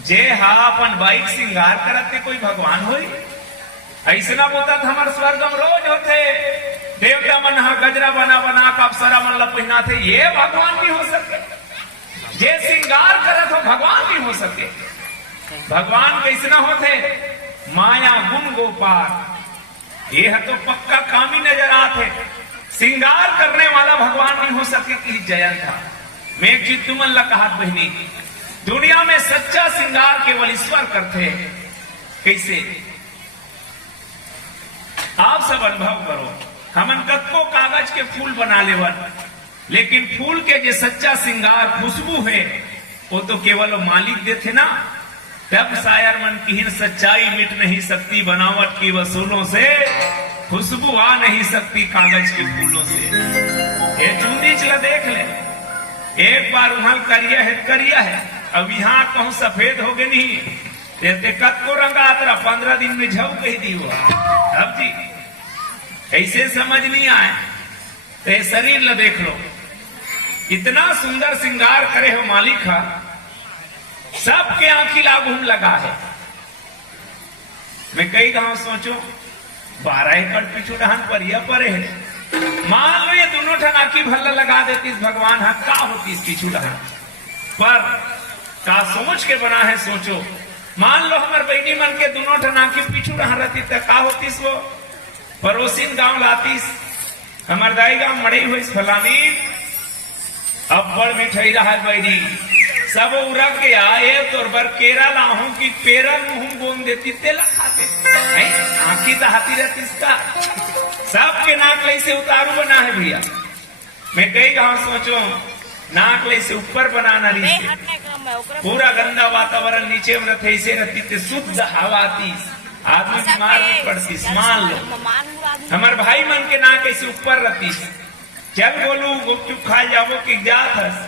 जे हा अपन बाइक श्रृंगार करते कोई भगवान होई। ऐसा बोता हमार स्वर्गम रोज होते, देवता मन हा गजरा बना बना का अप्सरा मन लपहिना थे, ये भगवान भी हो सके। जे श्रृंगार करत हो भगवान भी हो सके। भगवान कैसना होते, माया गुण गोपाल, ये तो पक्का कामी नजर आते। श्रृंगार करने वाला भगवान नहीं हो सके कि जयंत था। मैं एक चीज तुमन ला कहा बहनी, दुनिया में सच्चा श्रृंगार केवल ईश्वर करते। कैसे आप सब अनुभव करो, हमन कत्को कागज के फूल बना लेवन, लेकिन फूल के जो सच्चा श्रृंगार खुशबू है वो तो केवल मालिक देते ना। तब शायर मन की सच्चाई मिट नहीं सकती, बनावट की वसूलों से खुशबू आ नहीं सकती कागज के फूलों से। ये चूंदी चला देख ले, एक बार उमल करिया है, अब यहाँ कहूं सफेद हो गए नहीं, कहते कत को रंगा तेरा 15 दिन में झव कही दी हुआ। अब जी ऐसे समझ नहीं आए तो शरीर ला देख लो, इतना सुंदर श्रृंगार करे हो मालिक हा, सबके आंखी लागूम लगा है। मैं कई गांव सोचो 12 एकड़ पिछू डहान पर यह परे है, मान लो ये दोनों ठन आंखी भल्ला लगा देती भगवान हा, का होती इस पिछू डहान पर, का सोच के बना है सोचो। मान लो हमारे बहनी मन के दोनों ठन आंखी पिछू डहान रहती तो का होतीस, वो पड़ोसिन गांव लातीस, हमार दाई गांव मड़ई हुई फलानी, अब बड़ मिठाई रहा बैरी, सब उड़ा के आए तो बर केरा लाहूं की पेरा मुंह गोंद देती तेला खाते, आंखी तो हाथी रहती इसका, सबके नाक लई से उतारू बना है भैया। मैं कई गांव सोचो नाक लई से ऊपर बनाना रही, पूरा गंदा वातावरण नीचे में रहते, ऐसे रहती थे शुद्ध हवा आती, आदमी बीमार नहीं पड़ती। मान लो हमारे भाई मन के नाक ऐसे ऊपर रहती, चल बोलू गुपचुप खा जाबो कि जात हस,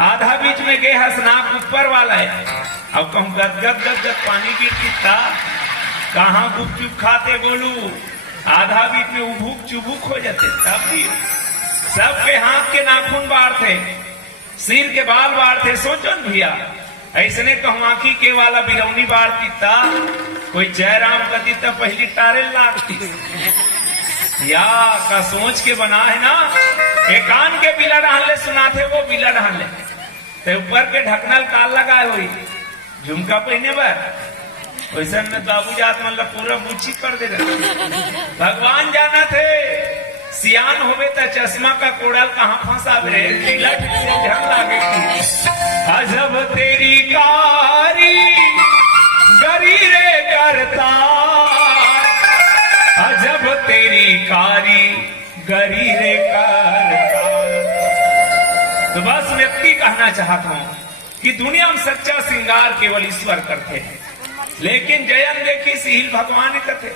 आधा बीच में गए हस नाक ऊपर वाला है, अब कहूं गदगद गदगद पानी गिरती था, कहाँ गुपचुप खाते बोलू, आधा बीच में उभूक चुभूक हो जाते। तब भी सबके हाथ के नाखून बाढ़ थे, सिर के बाल बाढ़ थे। सोचो न भैया, ऐसने कहूं आंखी के वाला बिरौनी बाढ़ती था, कोई जयराम कती तो पहली तारे लागती, या का सोच के बना है ना। एक कान के बिला रहन ले सुनाते, वो बिला रहन ले तो ऊपर के ढकनल काल लगाए हुई, झुमका पहने बर, वैसा में बाबू जात मतलब पूरा मुच्छी कर दे रहे। भगवान जाना थे सियान होवे तो चश्मा का कोड़ल कहाँ फंसा रे, लीला से ढंग लागे। अजब तेरी कारी गरी रे करता, अजब तेरी कारी गरी रे करता। तो बस व्यक्ति कहना चाहता हूं कि दुनिया में सच्चा श्रृंगार केवल ईश्वर करते हैं, लेकिन जयन देखी सील भगवान कथे,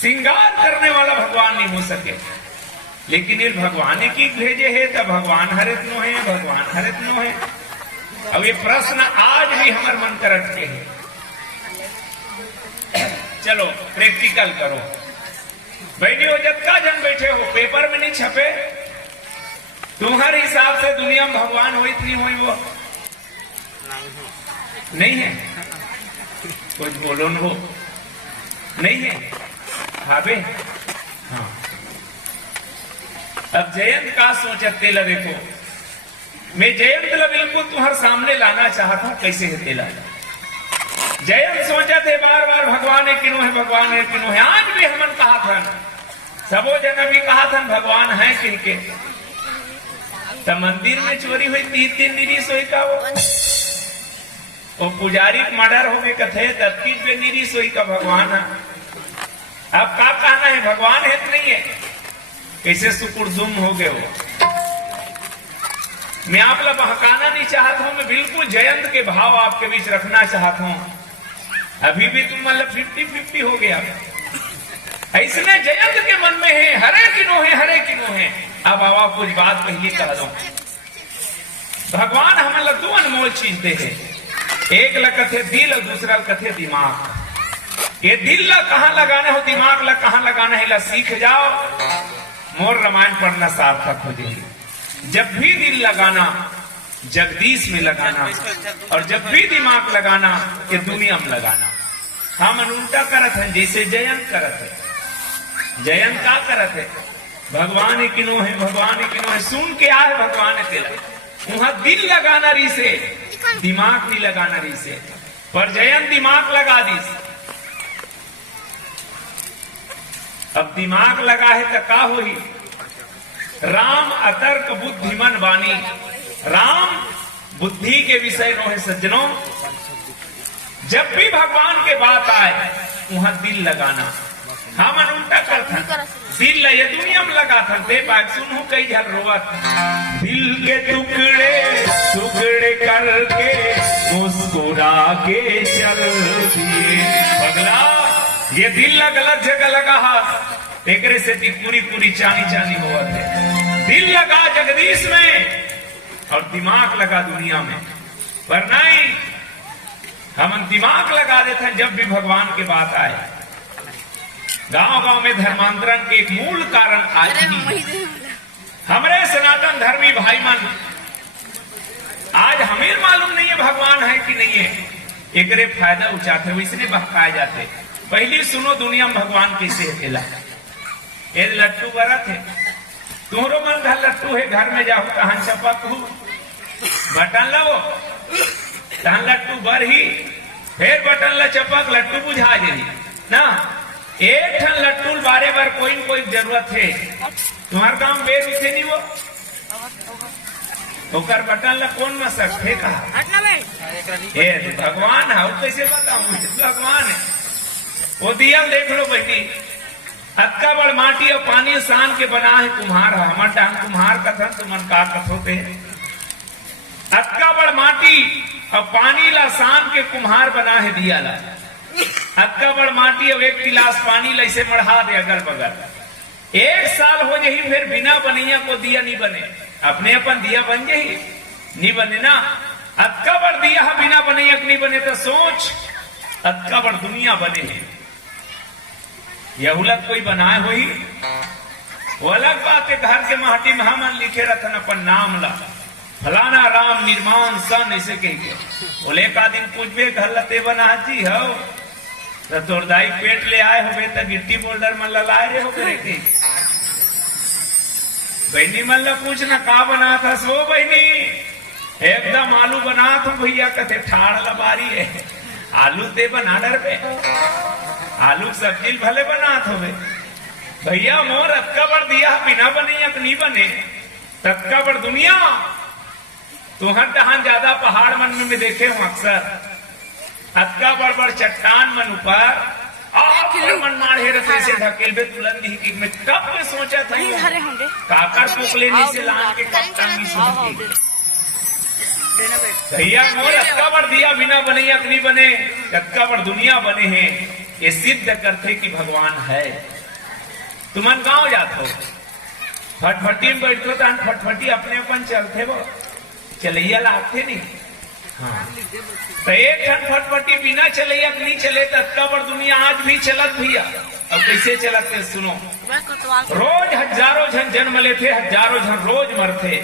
श्रृंगार करने वाला भगवान नहीं हो सके। लेकिन ये भगवान की भेजे है तो भगवान हरित नो है, भगवान हरित नो है। अब ये प्रश्न आज भी हमारे मन कर अटके हैं। चलो प्रैक्टिकल करो बैठी हो, जब का जन बैठे हो पेपर में नहीं छपे, तुम्हारे हिसाब से दुनिया में भगवान हुई नहीं हुई, वो नहीं है, कुछ बोलो न, हो नहीं है भावे। हाँ अब जयंत का सोचत तेला देखो, मैं जयंत ला बिल्कुल तुम्हारे सामने लाना चाहता हूं, कैसे है तेला। जयंत सोचा थे बार बार भगवान है किनो है, भगवान है किनो है। आज भी हमन कहा था सबो जन भी कहा था भगवान है किनके, तो मंदिर में चोरी हुई 3 निरीस हुई का वो पुजारी मर्डर हो गए कथे तत्कीज पे निरीस हुई का भगवान है। अब क्या कहना है, भगवान है तो नहीं है, कैसे सुकुरदुम हो गए हो। मैं आप लोग बहकाना नहीं चाहता हूं, मैं बिल्कुल जयंत के भाव आपके बीच रखना चाहता हूं। अभी भी तुम मतलब 50-50 हो गया, इसलिए जयंत के मन में है हरे किनो है, हरे किनो है। अब आवा कुछ बात पहली कह दो, भगवान हम लोग 2 अनमोल चीज दे है, एक लकथे दिल और दूसरा लकथे दिमाग। ये दिल ला कहाँ लगाना हो, दिमाग ला कहाँ लगाना है, ला सीख जाओ, मोर रामायण पढ़ना सार्थक हो जाएगी। जब भी दिल लगाना जगदीश में लगाना, और जब भी दिमाग लगाना ये दुनिया में लगाना। हम उल्टा करत है जैसे जयंत करत है। जयंत का करत है, भगवान ही किनो है, भगवान ही किनो है, सुन के आए भगवान तेरा, वहां दिल लगाना रही से, दिमाग नहीं लगाना रही से, पर जयंत दिमाग लगा दी। अब दिमाग लगा है तो का होई, राम अतर्क बुद्धिमन वाणी, राम बुद्धि के विषय नो है सज्जनों। जब भी भगवान के बात आए वहां दिल लगाना। हम उल्टा करता दिल ये दुनिया में लगा था, दे बात सुनू कई झल रोवत, दिल के टुकड़े टुकड़े करके मुस्कुरा के चल दिए पगला। ये दिल गलत जगह लगा एक से पूरी पूरी चानी चानी हुआ थे। दिल लगा जगदीश में और दिमाग लगा दुनिया में, पर नहीं हम दिमाग लगा देते हैं जब भी भगवान की बात आए। गांव गांव में धर्मांतरण के एक मूल कारण आज ही हमारे सनातन धर्मी भाई मन, आज हमें मालूम नहीं है भगवान है कि नहीं है, एकरे फायदा उठाते हुए इसलिए बहकाए जाते। पहली सुनो दुनिया में भगवान कैसे अकेला, ये लट्टू बरा थे, तुम्हारो मन घर लट्टू है, घर में जाओ कहां चपक हूं बटन लो, तहां लट्टू बर ही, फिर बटन ला चपक लट्टू बुझा जाई ना। एक ठन लट्टू बारे बार कोई न कोई जरूरत है, तुम्हारे गांव बेर उसे नहीं वो ओकर बटन ला कौन मसक थे कहा भगवान है, कैसे बताऊं भगवान है। वो दिया देख लो बेटी, अक्का बड़ माटी और पानी सान के बना है कुम्हार, हमार डांग कुम्हार कथन तुमन का कथोते हैं। अक्का बड़ माटी और पानी ला सान के कुम्हार बना है दिया ला, अक्का बड़ माटी और एक गिलास पानी ला इसे मढ़ा दे अगल बगल, 1 साल हो जाही फिर बिना बनैया को दिया नहीं बने, अपने अपन दिया बन जाही नहीं बने ना। अक्का बड़ दिया बिना बनैया नहीं बने, तो सोच अक्का बड़ दुनिया बने हैं। यहुलत कोई बनाए हुई वो अलग बात है, घर के माटी में हम लिखे रहते अपन नाम ला, फलाना राम निर्माण सन ऐसे कह बोले का दिन पूछबे घर लते बनाती हो तो तोरदाई पेट ले आए हो तो गिट्टी बोल्डर मन लाए रे हो के बहनी मन ला पूछना का बना था, सो बहनी एकदम आलू बना था भैया कथे ठाड़ लबारी है, आलू दे बना डर पे आलू सब्जी भले बना थो भैया मोर अक्का बड़ दिया बिना बने या नहीं बने तक्का बड़ दुनिया। तुहर दहान ज्यादा पहाड़ मन में देखे हूं अक्सर, अक्का बड़ बड़ चट्टान मन ऊपर मन मारे रखे से धकेलबे तुरंत नहीं कि मैं कब में सोचा था काकर टोक लेने से लान के कब टांगी सुन के भैया मोर अक्का बड़ दिया बिना बने या नहीं बने, अक्का बड़ दुनिया बने हैं, ये सिद्ध करते कि भगवान है। तुमन गांव जाते हो फटफटी में बैठो तो फटफटी अपने अपन चलते वो चलैया लाते नहीं, हाँ तो एक ठन फटफटी बिना चलैया नहीं चले तो अक्का बड़ दुनिया आज भी चलत भैया। अब कैसे चलते सुनो, रोज हजारों जन जन्म लेते, हजारों जन रोज मरते,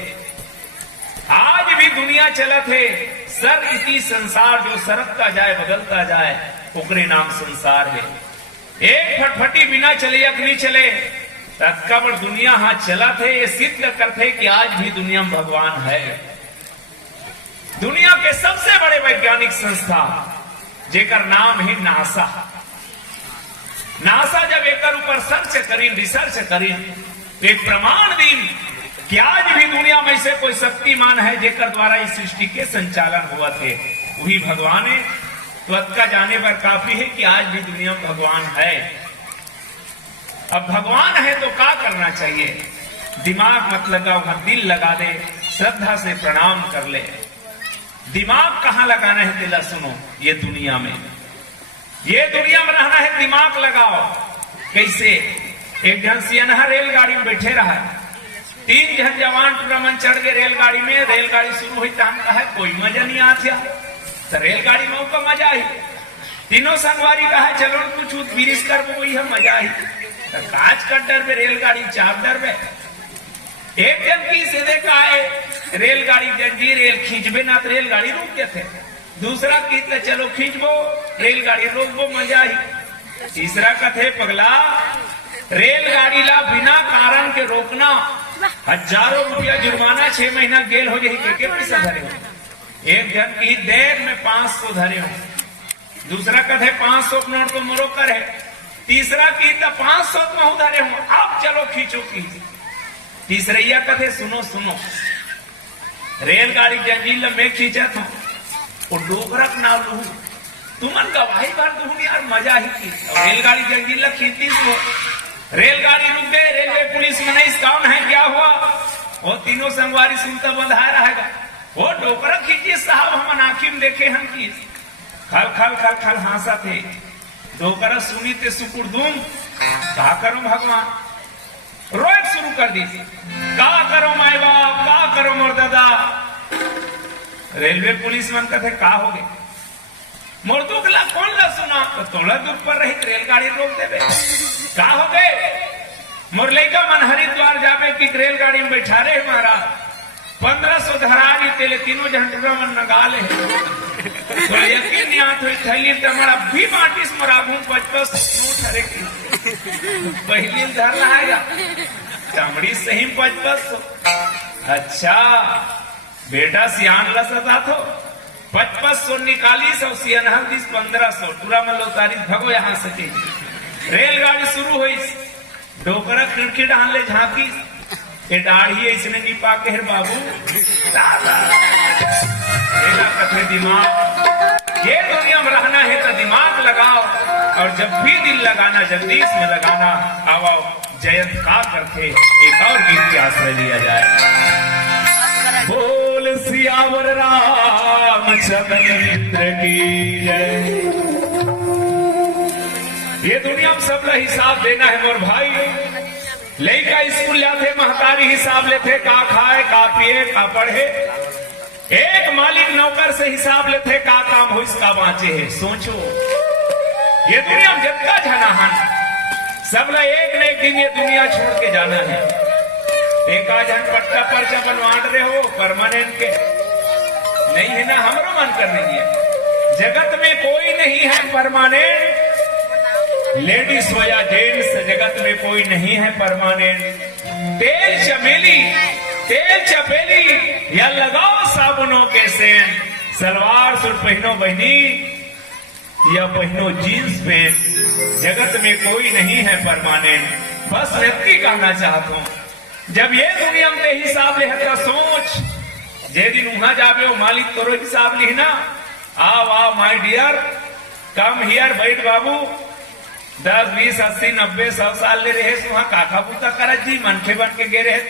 आज भी दुनिया चलत है। सर इसी संसार जो सरकता जाए बदलता जाए ओकरे नाम संसार है। एक फटफटी बिना चले या नहीं चले तत्का बड़ दुनिया हाँ चला थे, ये सिद्ध करते कि आज भी दुनिया में भगवान है। दुनिया के सबसे बड़े वैज्ञानिक संस्था जेकर नाम ही नासा, नासा जब एक ऊपर सर्च करी, रिसर्च करी, एक प्रमाण दी कि आज भी दुनिया में से कोई शक्तिमान है जेकर द्वारा इस सृष्टि के संचालन हुआ थे, वही भगवान है। तो अतका जाने पर काफी है कि आज भी दुनिया में भगवान है। अब भगवान है तो क्या करना चाहिए? दिमाग मत लगाओ, दिल लगा दे, श्रद्धा से प्रणाम कर ले। दिमाग कहां लगाना है दिला सुनो, ये दुनिया में रहना है, दिमाग लगाओ। कैसे? एक जन सियनहा रेलगाड़ी में बैठे रहा, 3 जन जवान टूरामन चढ़ गए रेलगाड़ी में। रेलगाड़ी शुरू हुई तो हम कहा कोई मजा नहीं आता, तो रेलगाड़ी में का मजा आई। तीनों संगवारी कहा चलो कुछ बिरिश कर वही है मजा आई। तो कांच का डर में रेलगाड़ी चाप डर में। एक जन की सीधे कहा रेलगाड़ी जंजीर रेल खींचबे ना तो रेलगाड़ी रुक गए थे। दूसरा की चलो खींचबो, रेलगाड़ी रोकबो, मजा आई। तीसरा कथे पगला रेलगाड़ी ला बिना कारण के रोकना, हजारों रुपया जुर्माना, 6 महीना जेल हो जाए। के पैसा धरे हो? एक जन की देर में 500 धरे हो। दूसरा कथे 500 नोट तो मोरो कर है। तीसरा की 500 में धरे हो, अब चलो खींचो खींच। तीसरैया कथे सुनो सुनो, रेलगाड़ी जंजीर में खींचा था और डोगरक ना लू, तुमन गवाही भर दूंगी यार, मजा ही की। रेलगाड़ी जंजीर खींचती हो, रेलगाड़ी रुक गए, रेलवे पुलिस में नहीं कौन है क्या हुआ? वो तीनों संगवारी सुनता बंधा रहेगा। वो डोकरा खींचिए साहब, हम आंखी में देखे हम की खल खल खल खल हासा थे। डोकरा सुनी ते सुकुर दूम, क्या करो भगवान? रोज शुरू कर दी, का करो माए बाप, का करो मोर दादा। रेलवे पुलिस मन कथे का हो गए? मोर दुख ला कौन ला सुना? तो तोला दुख पर रही रेलगाड़ी रोक देवे। का हो गए? मोर लइका मन हरिद्वार जावे की रेलगाड़ी में बैठा रहे महाराज, 1500 धरारी तेले तीनों झंडा मन नगा ले। तो यकीन नहीं आत हुई थैली तमड़ा भी माटिस मरागू 55 नोट हरे की पहली धर लाएगा चमड़ी सही 5500। अच्छा बेटा सियान लसता थो 5500 निकाली, 100 सियान 1500 पूरा मन लो तारीख भगो यहाँ से। रेलगाड़ी शुरू हुई, डोकरा खिड़की डाल ले झांकी, ये दाढ़ी इसने निपा के बाबू कथे दिमाग। ये दुनिया में रहना है तो दिमाग लगाओ, और जब भी दिल लगाना जगदीश में लगाना। आओ जयंत का करके एक और गीत के आश्रय लिया जाए। बोल सियावर रामचंद्र की जय। ये दुनिया में सब हिसाब देना है मोर भाई। लड़का स्कूल जाते महतारी हिसाब लेते, का खाए का पिए का पढ़े। एक मालिक नौकर से हिसाब लेते, का काम हो इसका बाँचे है। सोचो ये दुनिया में जितना जाना है सब ला एक न एक दिन ये दुनिया छोड़ के जाना है। एक जन पट्टा पर्चा बनवाट रहे हो परमानेंट के नहीं है ना, हमारा मन कर नहीं है। जगत में कोई नहीं है परमानेंट, लेडीज हो या जेंट्स, जगत में कोई नहीं है परमानेंट। तेल चमेली तेल चपेली या लगाओ साबुनों के सेंट, सलवार सूट पहनो बहनी या पहनो जींस पैंट, जगत में कोई नहीं है परमानेंट। बस व्यक्ति कहना चाहता हूं जब ये दुनिया में हिसाब ले तो सोच, जे दिन वहां जावे हो मालिक तोरो हिसाब लिखना। आओ आओ माय डियर, कम हियर, बैठ बाबू। 10, 20, 80, 90, 100 साल ले रहे वहां काका पुता करत जी मनखे बन के गे रहे।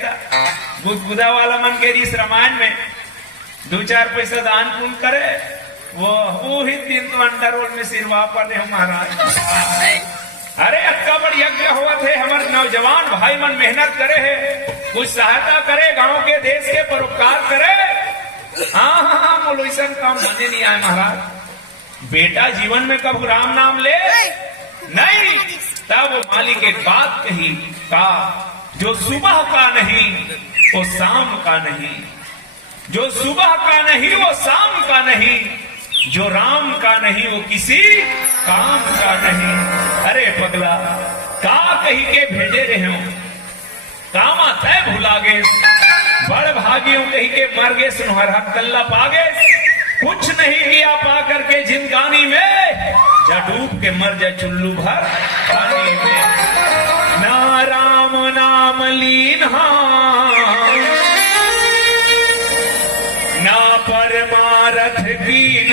बुदा वाला मन के इस रामायण में 2-4 पैसा दान पुण्य करे, वो ही दिन तो अंडरवर्ल्ड में सिरवा पर रहे महाराज। अरे अक्का बड़ यज्ञ हुआ थे, हमारे नौजवान भाई मन मेहनत करे है, कुछ सहायता करे, गांव के देश के परोपकार करे। हाँ मोलूसन काम बने नहीं आए महाराज। बेटा जीवन में कब राम नाम ले नहीं, तब मालिक एक बात कही, का जो सुबह का नहीं वो शाम का नहीं, जो सुबह का नहीं वो शाम का नहीं, जो राम का नहीं वो किसी काम का नहीं। अरे पगला का कही के भेजे रहे हो, कामा तय भुला गे, बड़ भागियों कही के मर गे, सुनहर हक कल्ला पागे। कुछ नहीं किया पा करके जिंदगानी में, जा डूब के मर जा चुल्लू भर पानी लीन ना परमारथ कीन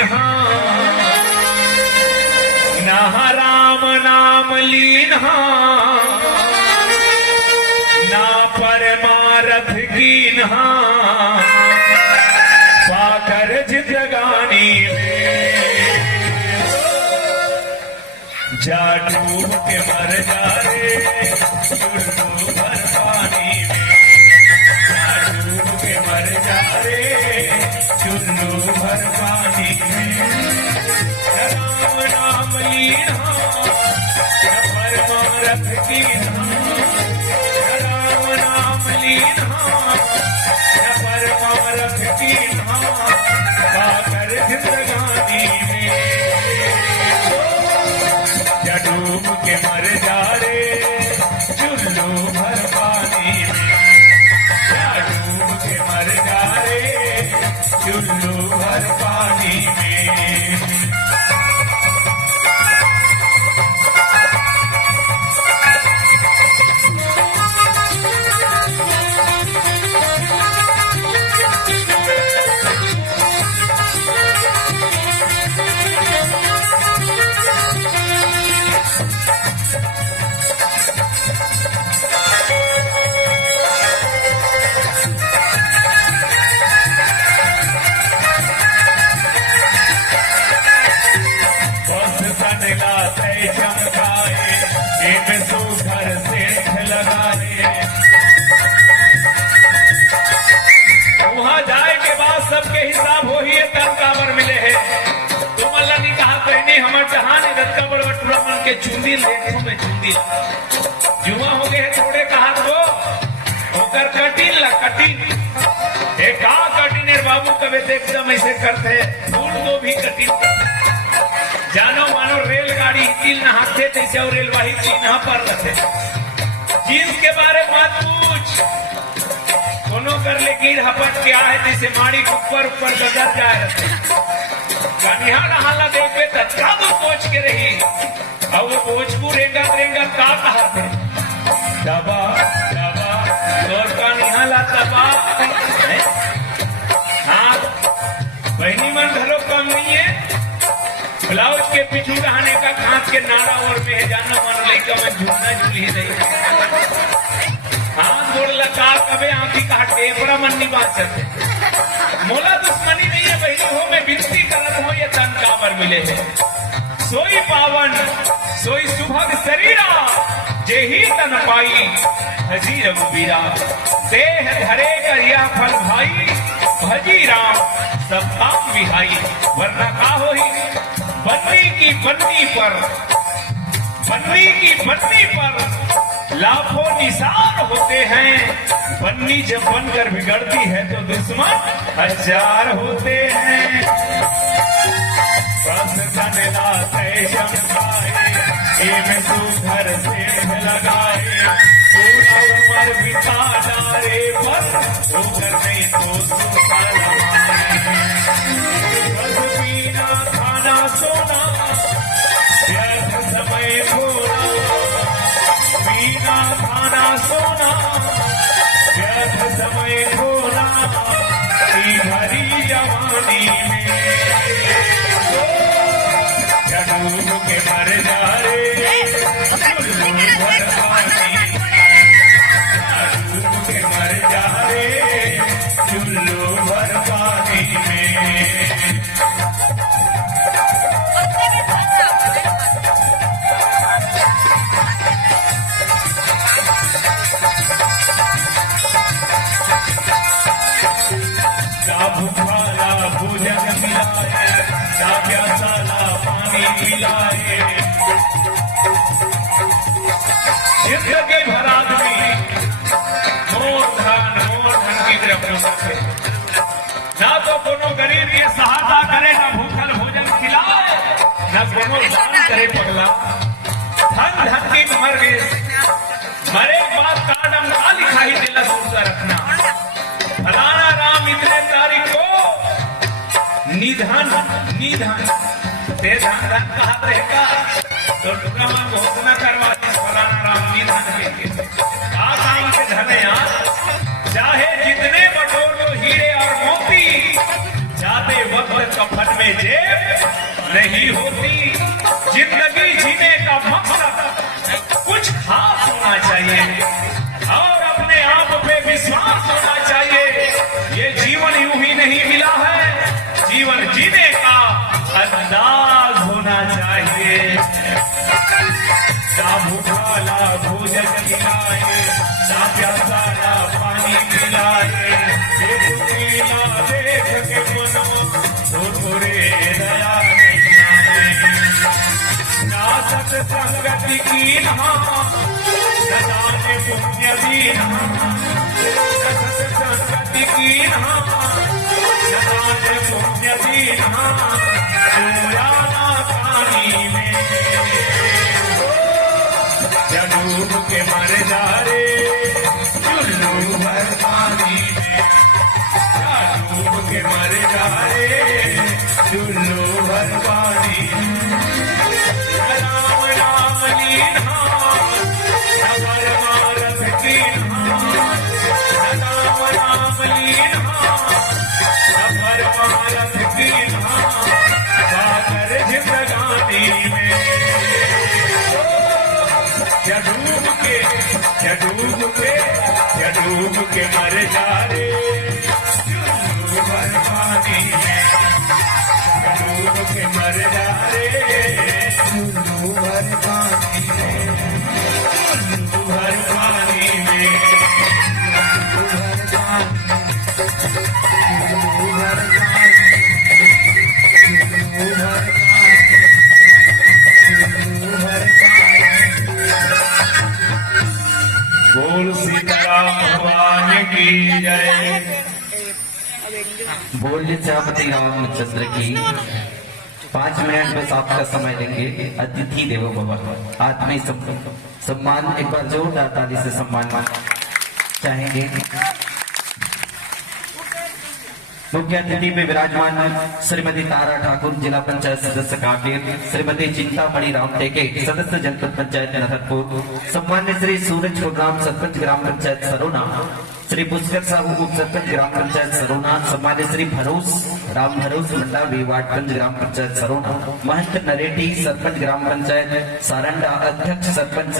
ना राम नाम लीन ना परमारथ कीन पाकर जिंदगानी में जा डूब के मर जा रे चुल्लू भर पानी में जा डूब के मर जा रे चुल्लू भर पानी में राम नाम लीन परमारथ कीन राम नाम लीन परमारथ कीन पाकर जिंदगानी में डूब के मर जा रे चुल्लू भर पानी में डूब के मर जा रे चुल्लू भर पानी में वहां जाए के बाद सबके हिसाब हो ही तन काबर मिले है तुम अल्लाह ने कहा कहने हमर जहान रत्का बड़वा टूरा मन के चुंदी लेखों में चुंदी जुआ हो गए थोड़े कहा तो होकर कटिन ला कटिन एक कटिन बाबू कभी तो एकदम ऐसे करते फूल को भी कटिन जानो मानो रेलगाड़ी किल नहाते थे और रेलवाही चिन्ह पर रहते जींस के बारे मत पूछ कोनो कर ले गिर हपट क्या है जैसे माड़ी ऊपर ऊपर गजर जाए रहते कन्या नहाला देखे तत्का तो पहुंच के रही और वो भोजपुर रेंगा रेंगा का कहा थे दबा दबा और का निहाला दबा हाँ बहनी मन घरों कम नहीं है ब्लाउज के पीछू रहने का कांच के नाड़ा और में जाना मन लड़का में झूलना झूली नहीं हाथ गोड़ लगा कबे आंखी का टेपरा मन नहीं बात करते मोला दुश्मनी नहीं है बहनी हो मैं विनती करत हो ये तन काबर मिले है सोई पावन सोई सुभग शरीरा जे ही तन पाई हजी रघुबीरा देह धरे कर यह फल भाई भजी राम सब काम विहाई वरना का हो ही बन्नी की बन्नी पर लाखों निसार होते हैं बन्नी जब बनकर बिगड़ती है तो दुश्मन हजार होते हैं बस में सुघर से लगाए पूरा उम्र बिता डारे बस उधर नहीं तो बस पीना खाना सोना व्यर्थ समय खोना पीना खाना सोना व्यर्थ समय खोना भरी जवानी में डूब के मर जा रे डूब के मर जा रे चुल्लू भर पानी में भूखाला भोजन मिलाए प्यासाला पानी पिलाए जिंदगी भर आदमी मोर धन की तरफ से ना तो कोनो गरीब की सहायता करे ना भूखल भोजन खिलाए ना कोनो दान करे पगला धन की मर गए मरे बाद काडम ना लिखा ही दिल सोचकर रखना फलाना राम इतने तारीख को निधन ते धन कहा रहेगा तो टुकड़ा घोषणा करवा फलाना राम निधन के काम के धन ना भूखाला भोजन खिलाए, ना प्यासाला पानी पिलाए, ये दुखीला देख के मनो थोड़े दया नहीं आए। ना सत्संगति की ना दाने पुण्य दीना, न सत्संगति की ना दाने पुण्य दीना, चूड़ाना पानी में या डूब के मर जा रे चुल्लू भर पानी में, या डूब के मर जा रे चुल्लू भर पानी में। राम राम लीना परमारथ की राम राम लीना परमारथ की सागर जिंदगानी में या डूब के या डूब के या डूब के मर जा रे चुल्लू भर पानी में, या डूब के मर जा रे चुल्लू भर पानी में, चुल्लू भर पानी में, चुल्लू भर पानी, चुल्लू भर पानी, चुल्लू भर पानी, चुल्लू भर पानी। बोल सीताराम भगवान की जय। बोलिए श्रीपति रामचंद्र की। 5 मिनट बस आपका समय लेंगे। अतिथि देवो भव। आत्मीय सम्मान एक बार जोरदार ताली से सम्मान चाहेंगे। मुख्य अतिथि में विराजमान श्रीमती तारा ठाकुर, जिला पंचायत सदस्य कांकेर, श्रीमती चिंतामणि राम टेके, सदस्य जनपद पंचायत नरहरपुर, सम्मान्य श्री सूरज प्रोग्राम सरपंच ग्राम पंचायत सरोना, श्री पुष्कर साहू उप सरपंच ग्राम पंचायत सरोना, सम्मान्य श्री राम भरोस मंडावी वार्ड ग्राम पंचायत सरोना, महंत नरेटी सरपंच ग्राम पंचायत सारंडा, अध्यक्ष सरपंच